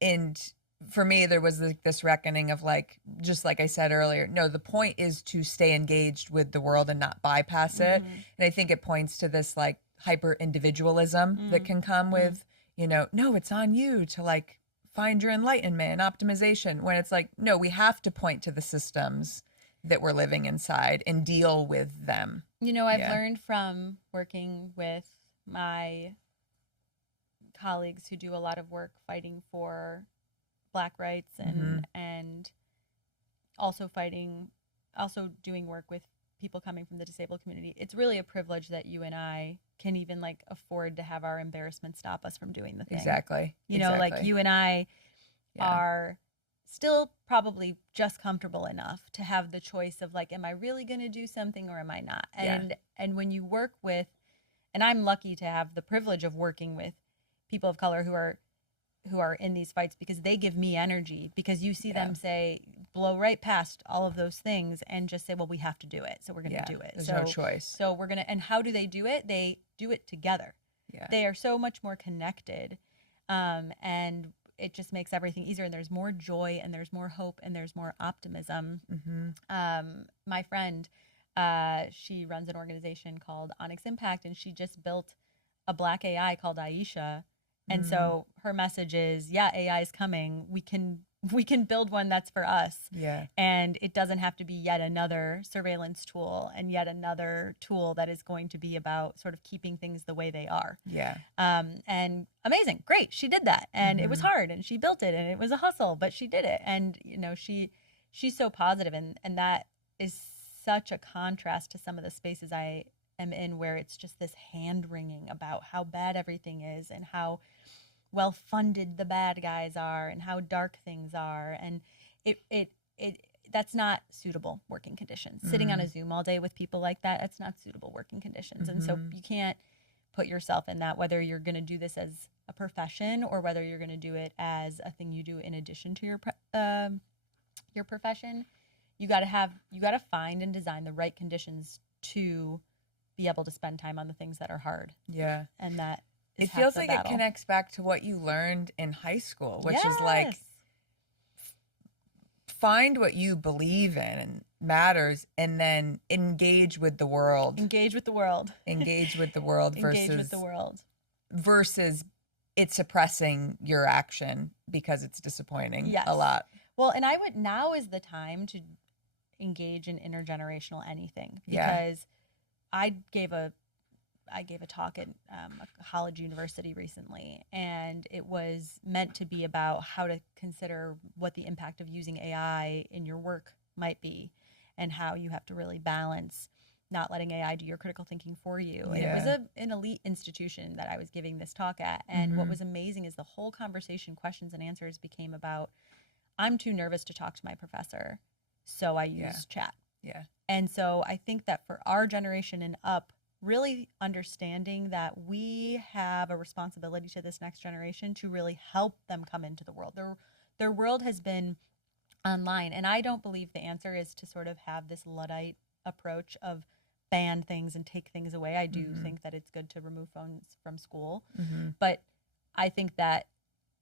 and for me there was this reckoning of like, just like I said earlier, no, the point is to stay engaged with the world and not bypass it. And I think it points to this like hyper individualism that can come with, no, it's on you to like find your enlightenment and optimization, when it's like, no, we have to point to the systems that we're living inside and deal with them. I've learned from working with my colleagues who do a lot of work fighting for Black rights and also doing work with people coming from the disabled community. It's really a privilege that you and I can even like afford to have our embarrassment stop us from doing the thing. Exactly. Like you and I are still probably just comfortable enough to have the choice of like, am I really going to do something or am I not? And when you work with, and I'm lucky to have the privilege of working with people of color who are in these fights because they give me energy, because you see them say, blow right past all of those things and just say, well, we have to do it. So we're going to do it. There's no choice. So we're going to, and how do they do it? They do it together. Yeah. They are so much more connected. And it just makes everything easier. And there's more joy and there's more hope and there's more optimism. My friend, she runs an organization called Onyx Impact, and she just built a Black AI called Aisha. And so her message is, AI is coming. We can build one that's for us. Yeah. And it doesn't have to be yet another surveillance tool and yet another tool that is going to be about sort of keeping things the way they are. Yeah. And amazing. Great. She did that. And it was hard, and she built it, and it was a hustle, but she did it. And, she's so positive, and that is such a contrast to some of the spaces I am in, where it's just this hand wringing about how bad everything is and how well funded the bad guys are and how dark things are. And it that's not suitable working conditions. Sitting on a Zoom all day with people like that, that's not suitable working conditions. And so you can't put yourself in that, whether you're going to do this as a profession or whether you're going to do it as a thing you do in addition to your profession. You got to find and design the right conditions to be able to spend time on the things that are hard. Yeah. And that it feels like it connects back to what you learned in high school, which is like, find what you believe in and matters, and then engage with the world. Engage with the world versus it suppressing your action because it's disappointing a lot. Well, and now is the time to engage in intergenerational anything, because I gave a talk at a college university recently, and it was meant to be about how to consider what the impact of using AI in your work might be, and how you have to really balance not letting AI do your critical thinking for you. And it was an elite institution that I was giving this talk at. And what was amazing is the whole conversation, questions and answers, became about, I'm too nervous to talk to my professor, so I use chat. Yeah. And so I think that for our generation and up, really understanding that we have a responsibility to this next generation to really help them come into the world. Their world has been online, and I don't believe the answer is to sort of have this Luddite approach of ban things and take things away. I do think that it's good to remove phones from school, but I think that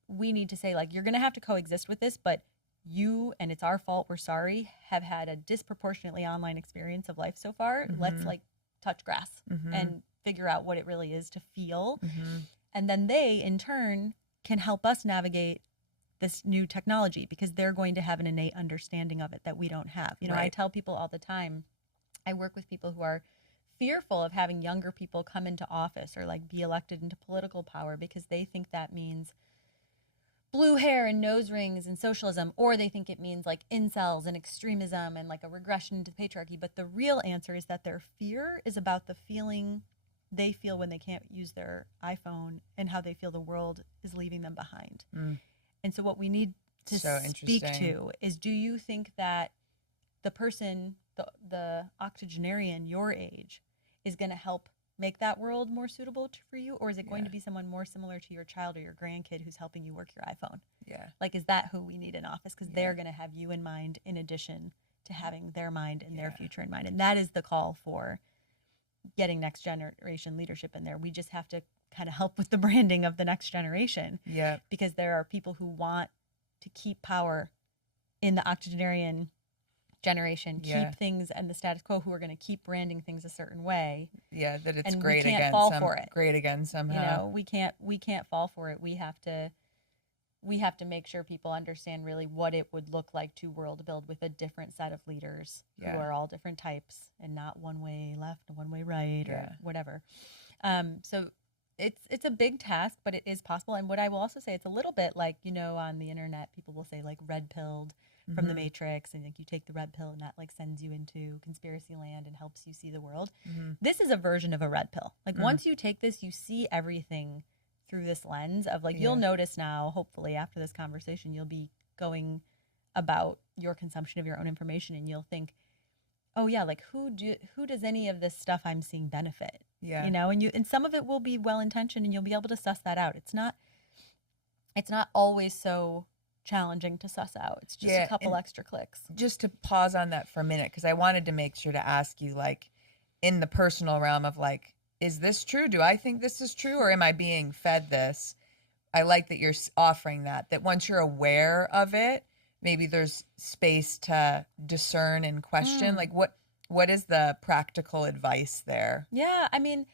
we need to say, like, you're going to have to coexist with this, but you, and it's our fault, we're sorry, have had a disproportionately online experience of life so far. Let's touch grass and figure out what it really is to feel. And then they, in turn, can help us navigate this new technology, because they're going to have an innate understanding of it that we don't have. I tell people all the time, I work with people who are fearful of having younger people come into office or like be elected into political power, because they think that means blue hair and nose rings and socialism, or they think it means like incels and extremism and like a regression into patriarchy. But the real answer is that their fear is about the feeling they feel when they can't use their iPhone and how they feel the world is leaving them behind. And so what we need to speak to is, do you think that the person, the octogenarian your age, is going to help make that world more suitable for you? Or is it going to be someone more similar to your child or your grandkid who's helping you work your iPhone? Yeah. Like, is that who we need in office? Because they're going to have you in mind in addition to having their mind and their future in mind. And that is the call for getting next generation leadership in there. We just have to kind of help with the branding of the next generation. Yeah. Because there are people who want to keep power in the octogenarian generation, keep things and the status quo, who are going to keep branding things a certain way. Yeah, that it's and great we can't again. fall for it. Great again somehow. We can't fall for it. We have to make sure people understand really what it would look like to world build with a different set of leaders who are all different types, and not one way left and one way right or whatever. So it's a big task, but it is possible. And what I will also say, it's a little bit like, on the internet, people will say like red pilled from the Matrix, and like you take the red pill and that like sends you into conspiracy land and helps you see the world. This is a version of a red pill. Like once you take this, you see everything through this lens of like, you'll notice now, hopefully after this conversation, you'll be going about your consumption of your own information, and you'll think, oh yeah, like who does any of this stuff I'm seeing benefit? Yeah. And some of it will be well-intentioned, and you'll be able to suss that out. It's not, it's not always so challenging to suss out. It's just a couple extra clicks. Just to pause on that for a minute, because I wanted to make sure to ask you, like, in the personal realm of like, is this true? Do I think this is true? Or am I being fed this? I like that you're offering that once you're aware of it, maybe there's space to discern and question. Like, what is the practical advice there? Yeah, I mean,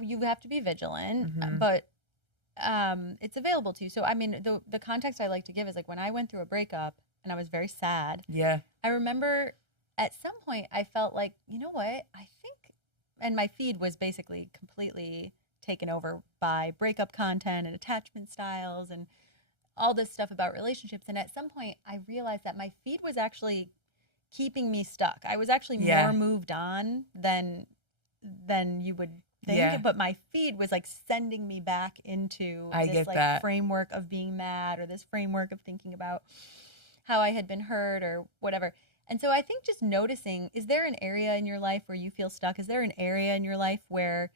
you have to be vigilant, Mm-hmm. but it's available to you. So, I mean, the context I like to give is like when I went through a breakup and I was very sad. Yeah. I remember at some point I felt like, you know what, I think, and my feed was basically completely taken over by breakup content and attachment styles and all this stuff about relationships. And at some point I realized that my feed was actually keeping me stuck. I was actually more moved on than you would think, but my feed was like sending me back into this like framework of being mad, or this framework of thinking about how I had been hurt or whatever. And so I think just noticing, is there an area in your life where you feel stuck? Is there an area in your life where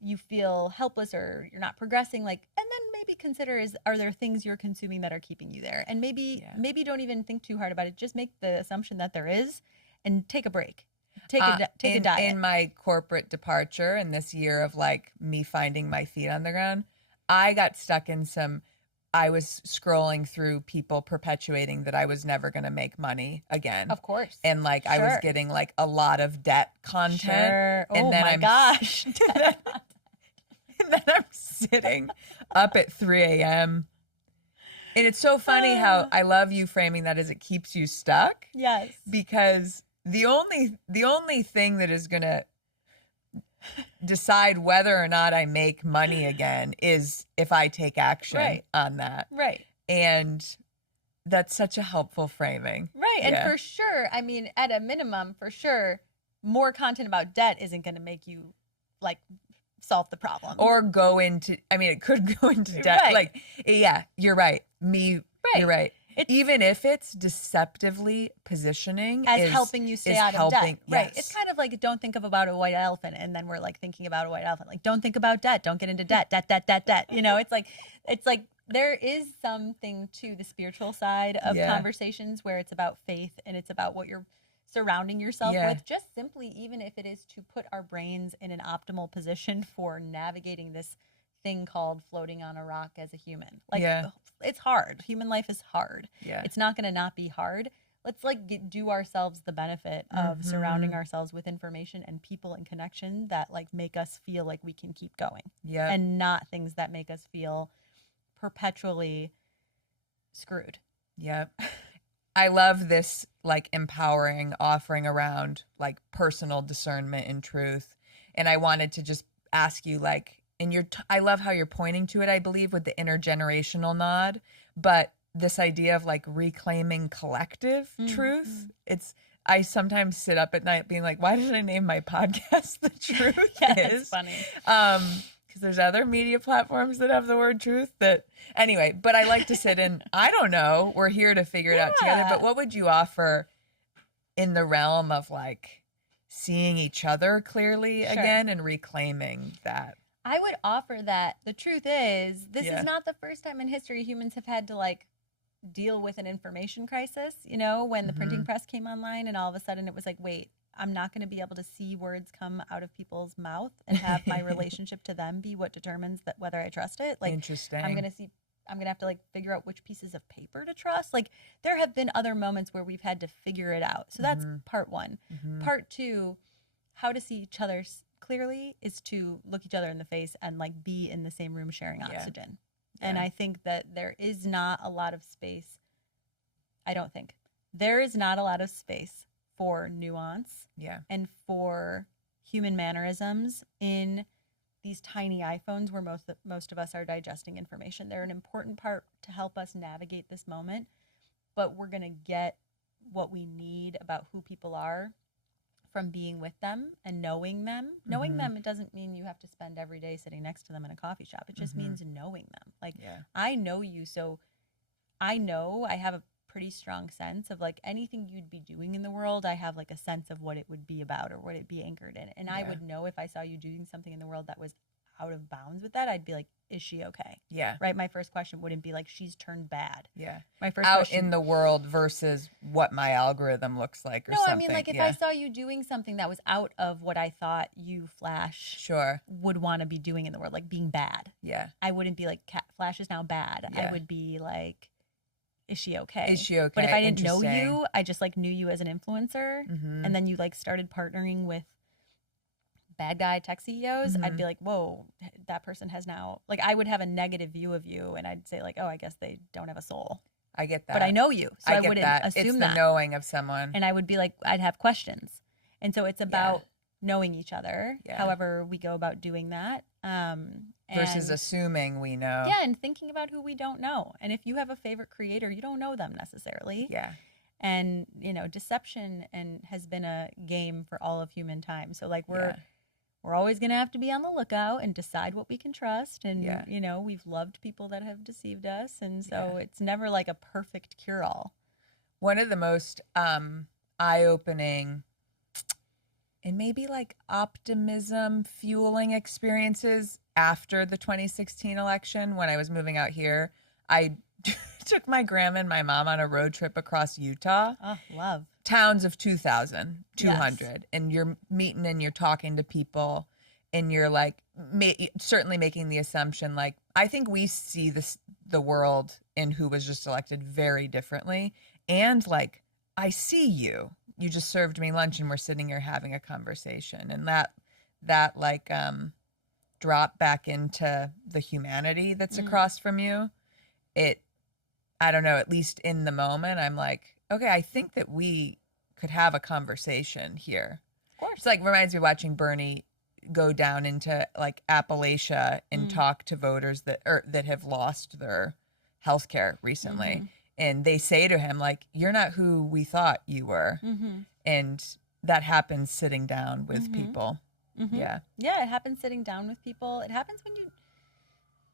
you feel helpless or you're not progressing? Like, and then maybe consider, are there things you're consuming that are keeping you there? And maybe don't even think too hard about it. Just make the assumption that there is, and take a break. Take a diet. In my corporate departure and this year of like me finding my feet on the ground, I got stuck in I was scrolling through people perpetuating that I was never going to make money again. Of course. And like I was getting like a lot of debt content. Sure. And oh then my gosh. and then I'm sitting up at 3 a.m. And it's so funny how I love you framing that as it keeps you stuck. Yes. Because the only thing that is going to decide whether or not I make money again is if I take action on that. Right. And that's such a helpful framing. Right. And for sure, I mean, at a minimum, for sure, more content about debt isn't going to make you like solve the problem. Or go into, I mean, it could go into debt. Right. Like, yeah, you're right. You're right. Even if it's deceptively positioning as helping you stay out of debt. Yes. Right. It's kind of like, don't think about a white elephant, and then we're like thinking about a white elephant. Like, don't think about debt. Don't get into debt. Debt. You know, it's like there is something to the spiritual side of conversations where it's about faith and it's about what you're surrounding yourself with. Just simply, even if it is to put our brains in an optimal position for navigating this thing called floating on a rock as a human. Like, it's hard. Human life is hard. Yeah. It's not going to not be hard. Let's like do ourselves the benefit of surrounding ourselves with information and people and connection that like make us feel like we can keep going. Yeah. And not things that make us feel perpetually screwed. Yeah. I love this like empowering offering around like personal discernment and truth. And I wanted to just ask you, like, and I love how you're pointing to it, I believe, with the intergenerational nod, but this idea of like reclaiming collective truth. I sometimes sit up at night being like, why did I name my podcast The Truth Is? It's funny. Because there's other media platforms that have the word truth anyway, but I like to sit in, I don't know, we're here to figure it out together, but what would you offer in the realm of like seeing each other clearly again and reclaiming that? I would offer that the truth is, this is not the first time in history humans have had to like deal with an information crisis, you know, when the printing press came online and all of a sudden it was like, wait, I'm not going to be able to see words come out of people's mouth and have my relationship to them be what determines that whether I trust it. Like, interesting. I'm going to have to like figure out which pieces of paper to trust. Like, there have been other moments where we've had to figure it out. So that's part one. Part two, how to see each other clearly is to look each other in the face and like be in the same room sharing oxygen. And I think that there is not a lot of space. I don't think there is not a lot of space for nuance and for human mannerisms in these tiny iPhones where most of us are digesting information. They're an important part to help us navigate this moment, but we're going to get what we need about who people are from being with them and knowing them. Knowing them, it doesn't mean you have to spend every day sitting next to them in a coffee shop. It just means knowing them. Like, I know you, so I know I have a pretty strong sense of like anything you'd be doing in the world. I have like a sense of what it would be about or what it'd be anchored in. And I would know if I saw you doing something in the world that was out of bounds with that, I'd be like, is she okay? Yeah. Right? My first question wouldn't be like, she's turned bad. Yeah. My first out question, in the world versus what my algorithm looks like or no, something. I mean, like if I saw you doing something that was out of what I thought you, Flash, Sure. would want to be doing in the world, like being bad. Yeah. I wouldn't be like, Flash is now bad. Yeah. I would be like, is she okay? Is she okay? But if I didn't know Interesting. you, I just like knew you as an influencer, Mhm. and then you like started partnering with bad guy tech CEOs, I'd be like, whoa, that person has now, like, I would have a negative view of you, and I'd say like, oh, I guess they don't have a soul. I get that. But I know you, so I get wouldn't that. assume it's that. the knowing of someone. And I would be like, I'd have questions. And so it's about knowing each other, however we go about doing that. Versus assuming we know. Yeah, and thinking about who we don't know. And if you have a favorite creator, you don't know them necessarily. Yeah. And, you know, deception has been a game for all of human time. So like we're always going to have to be on the lookout and decide what we can trust. And, you know, we've loved people that have deceived us. And so it's never like a perfect cure-all. One of the most eye-opening and maybe like optimism fueling experiences after the 2016 election, when I was moving out here, I took my grandma and my mom on a road trip across Utah. Oh, love. Towns of 2,200. Yes. And you're meeting and you're talking to people and you're like certainly making the assumption, like, I think we see the world in who was just elected very differently. And like, I see you just served me lunch and we're sitting here having a conversation. And that like drop back into the humanity that's across from you, I don't know, at least in the moment, I'm like, okay, I think that we could have a conversation here. Of course. It's like reminds me of watching Bernie go down into like Appalachia and talk to voters that have lost their health care recently. And they say to him, like, you're not who we thought you were. And that happens sitting down with people. Yeah. Yeah, it happens sitting down with people. It happens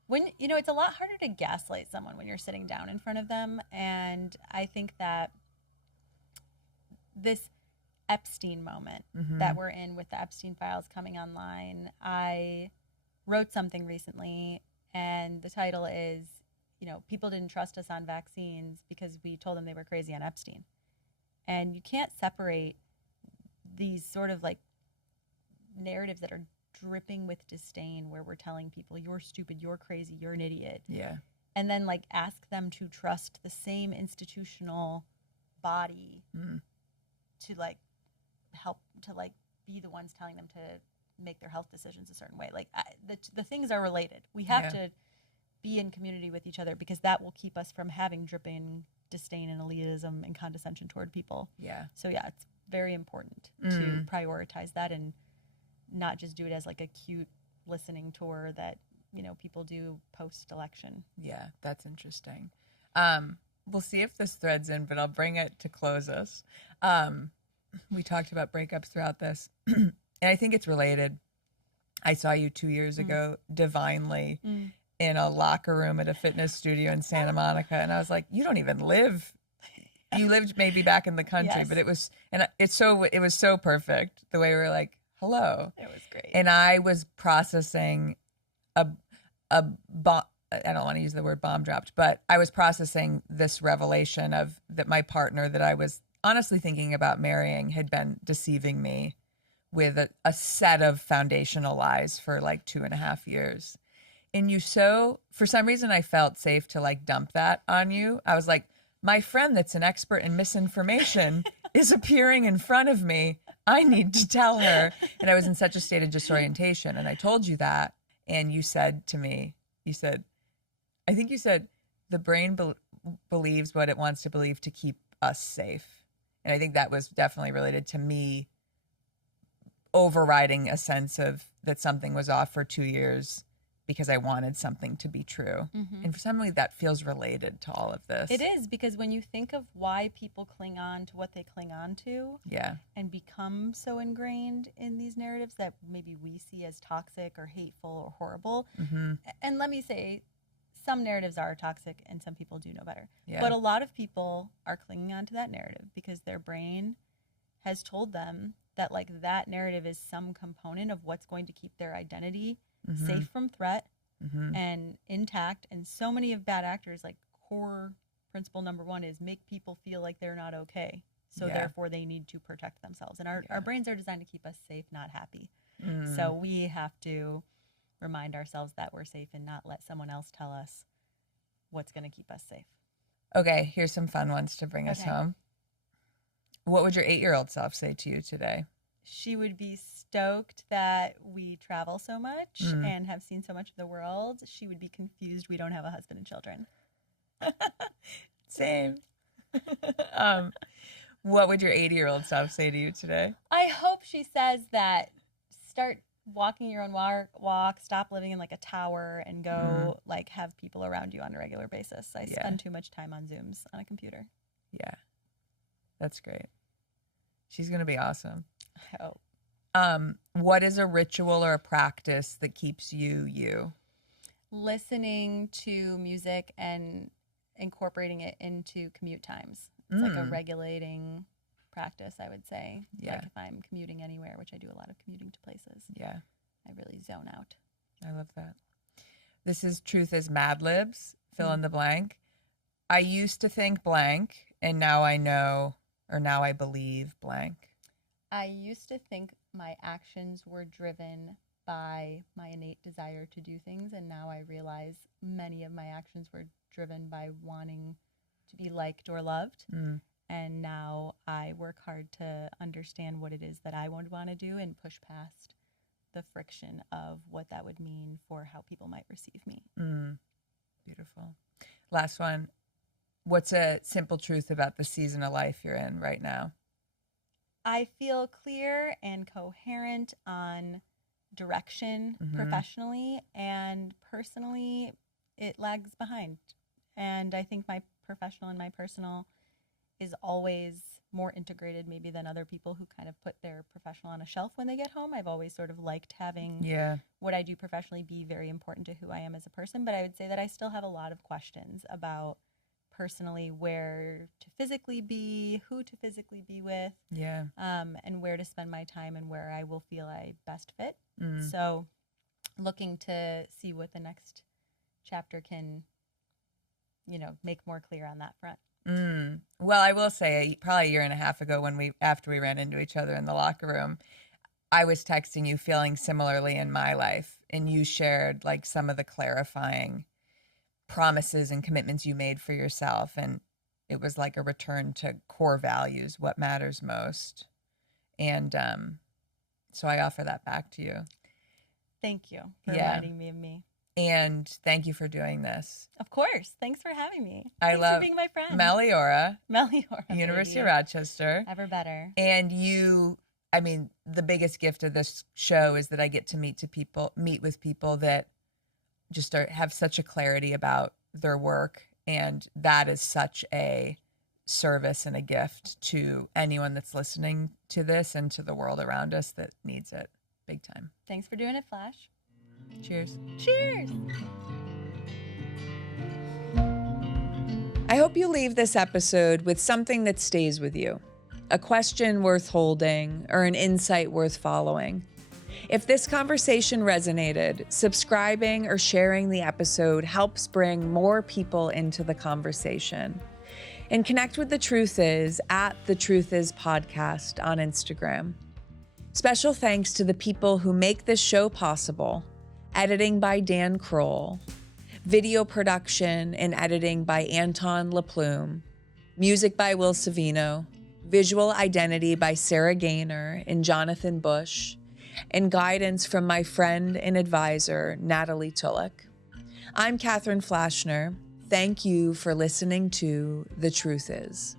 when you know, it's a lot harder to gaslight someone when you're sitting down in front of them. And I think that this Epstein moment that we're in with the Epstein files coming online, I wrote something recently, and the title is, you know, people didn't trust us on vaccines because we told them they were crazy on Epstein. And you can't separate these sort of like narratives that are dripping with disdain, where we're telling people you're stupid, you're crazy, you're an idiot. Yeah. And then like ask them to trust the same institutional body to like help to like be the ones telling them to make their health decisions a certain way. Like the things are related. We have to be in community with each other, because that will keep us from having dripping disdain and elitism and condescension toward people. Yeah. So yeah, it's very important to prioritize that and not just do it as like a cute listening tour that, you know, people do post-election. Yeah, that's interesting. We'll see if this threads in, but I'll bring it to close us. We talked about breakups throughout this, and I think it's related. I saw you 2 years ago divinely in a locker room at a fitness studio in Santa Monica, and I was like, you don't even live. You lived maybe back in the country, but it was so perfect the way we were like, hello. It was great. And I was processing I don't want to use the word bomb dropped, but I was processing this revelation of that my partner that I was honestly thinking about marrying had been deceiving me with a set of foundational lies for like 2.5 years. And for some reason I felt safe to like dump that on you. I was like, my friend that's an expert in misinformation is appearing in front of me. I need to tell her. And I was in such a state of disorientation. And I told you that. And you said to me, I think you said, the brain believes what it wants to believe to keep us safe. And I think that was definitely related to me overriding a sense of that something was off for 2 years because I wanted something to be true. And for some reason that feels related to all of this. It is, because when you think of why people cling on to what they cling on to, and become so ingrained in these narratives that maybe we see as toxic or hateful or horrible. And let me say, some narratives are toxic and some people do know better. But a lot of people are clinging on to that narrative because their brain has told them that like that narrative is some component of what's going to keep their identity safe from threat and intact. And so many of bad actors, like core principle number one is make people feel like they're not okay. So therefore they need to protect themselves. And our brains are designed to keep us safe, not happy. So we have to remind ourselves that we're safe and not let someone else tell us what's going to keep us safe. Okay, here's some fun ones to bring us home. What would your 8-year-old self say to you today? She would be stoked that we travel so much and have seen so much of the world. She would be confused we don't have a husband and children. Same. What would your 80-year-old self say to you today? I hope she says that start walking your own walk, stop living in like a tower, and go like have people around you on a regular basis. I spend too much time on Zooms on a computer. Yeah, that's great. She's going to be awesome. I hope. What is a ritual or a practice that keeps you? Listening to music and incorporating it into commute times. It's like a regulating practice, I would say. Like if I'm commuting anywhere, which I do a lot of commuting to places. Yeah. I really zone out. I love that. This is Truth is Mad Libs. Fill in the blank. I used to think blank, and now I know, or now I believe blank. I used to think my actions were driven by my innate desire to do things, and now I realize many of my actions were driven by wanting to be liked or loved. And now I work hard to understand what it is that I would want to do and push past the friction of what that would mean for how people might receive me. Beautiful. Last one. What's a simple truth about the season of life you're in right now? I feel clear and coherent on direction professionally, and personally it lags behind. And I think my professional and my personal is always more integrated maybe than other people who kind of put their professional on a shelf when they get home. I've always sort of liked having what I do professionally be very important to who I am as a person, but I would say that I still have a lot of questions about personally where to physically be, who to physically be with, and where to spend my time and where I will feel I best fit. So looking to see what the next chapter can, make more clear on that front. Well, I will say probably a year and a half ago after we ran into each other in the locker room, I was texting you feeling similarly in my life, and you shared like some of the clarifying promises and commitments you made for yourself, and it was like a return to core values, what matters most. And so I offer that back to you. Thank you for reminding me of me. And thank you for doing this. Of course. Thanks for having me. I love for being my friend. Meliora, baby. University of Rochester. Ever better. And the biggest gift of this show is that I get to meet with people that just have such a clarity about their work. And that is such a service and a gift to anyone that's listening to this and to the world around us that needs it big time. Thanks for doing it, Flash. Cheers. Cheers. I hope you leave this episode with something that stays with you, a question worth holding or an insight worth following. If this conversation resonated, subscribing or sharing the episode helps bring more people into the conversation. And connect with The Truth Is at The Truth Is Podcast on Instagram. Special thanks to the people who make this show possible. Editing by Dan Kroll. Video production and editing by Anton LaPlume. Music by Will Savino. Visual identity by Sarah Gaynor and Jonathan Bush. And guidance from my friend and advisor, Natalie Tulloch. I'm Catherine Flashner. Thank you for listening to The Truth Is.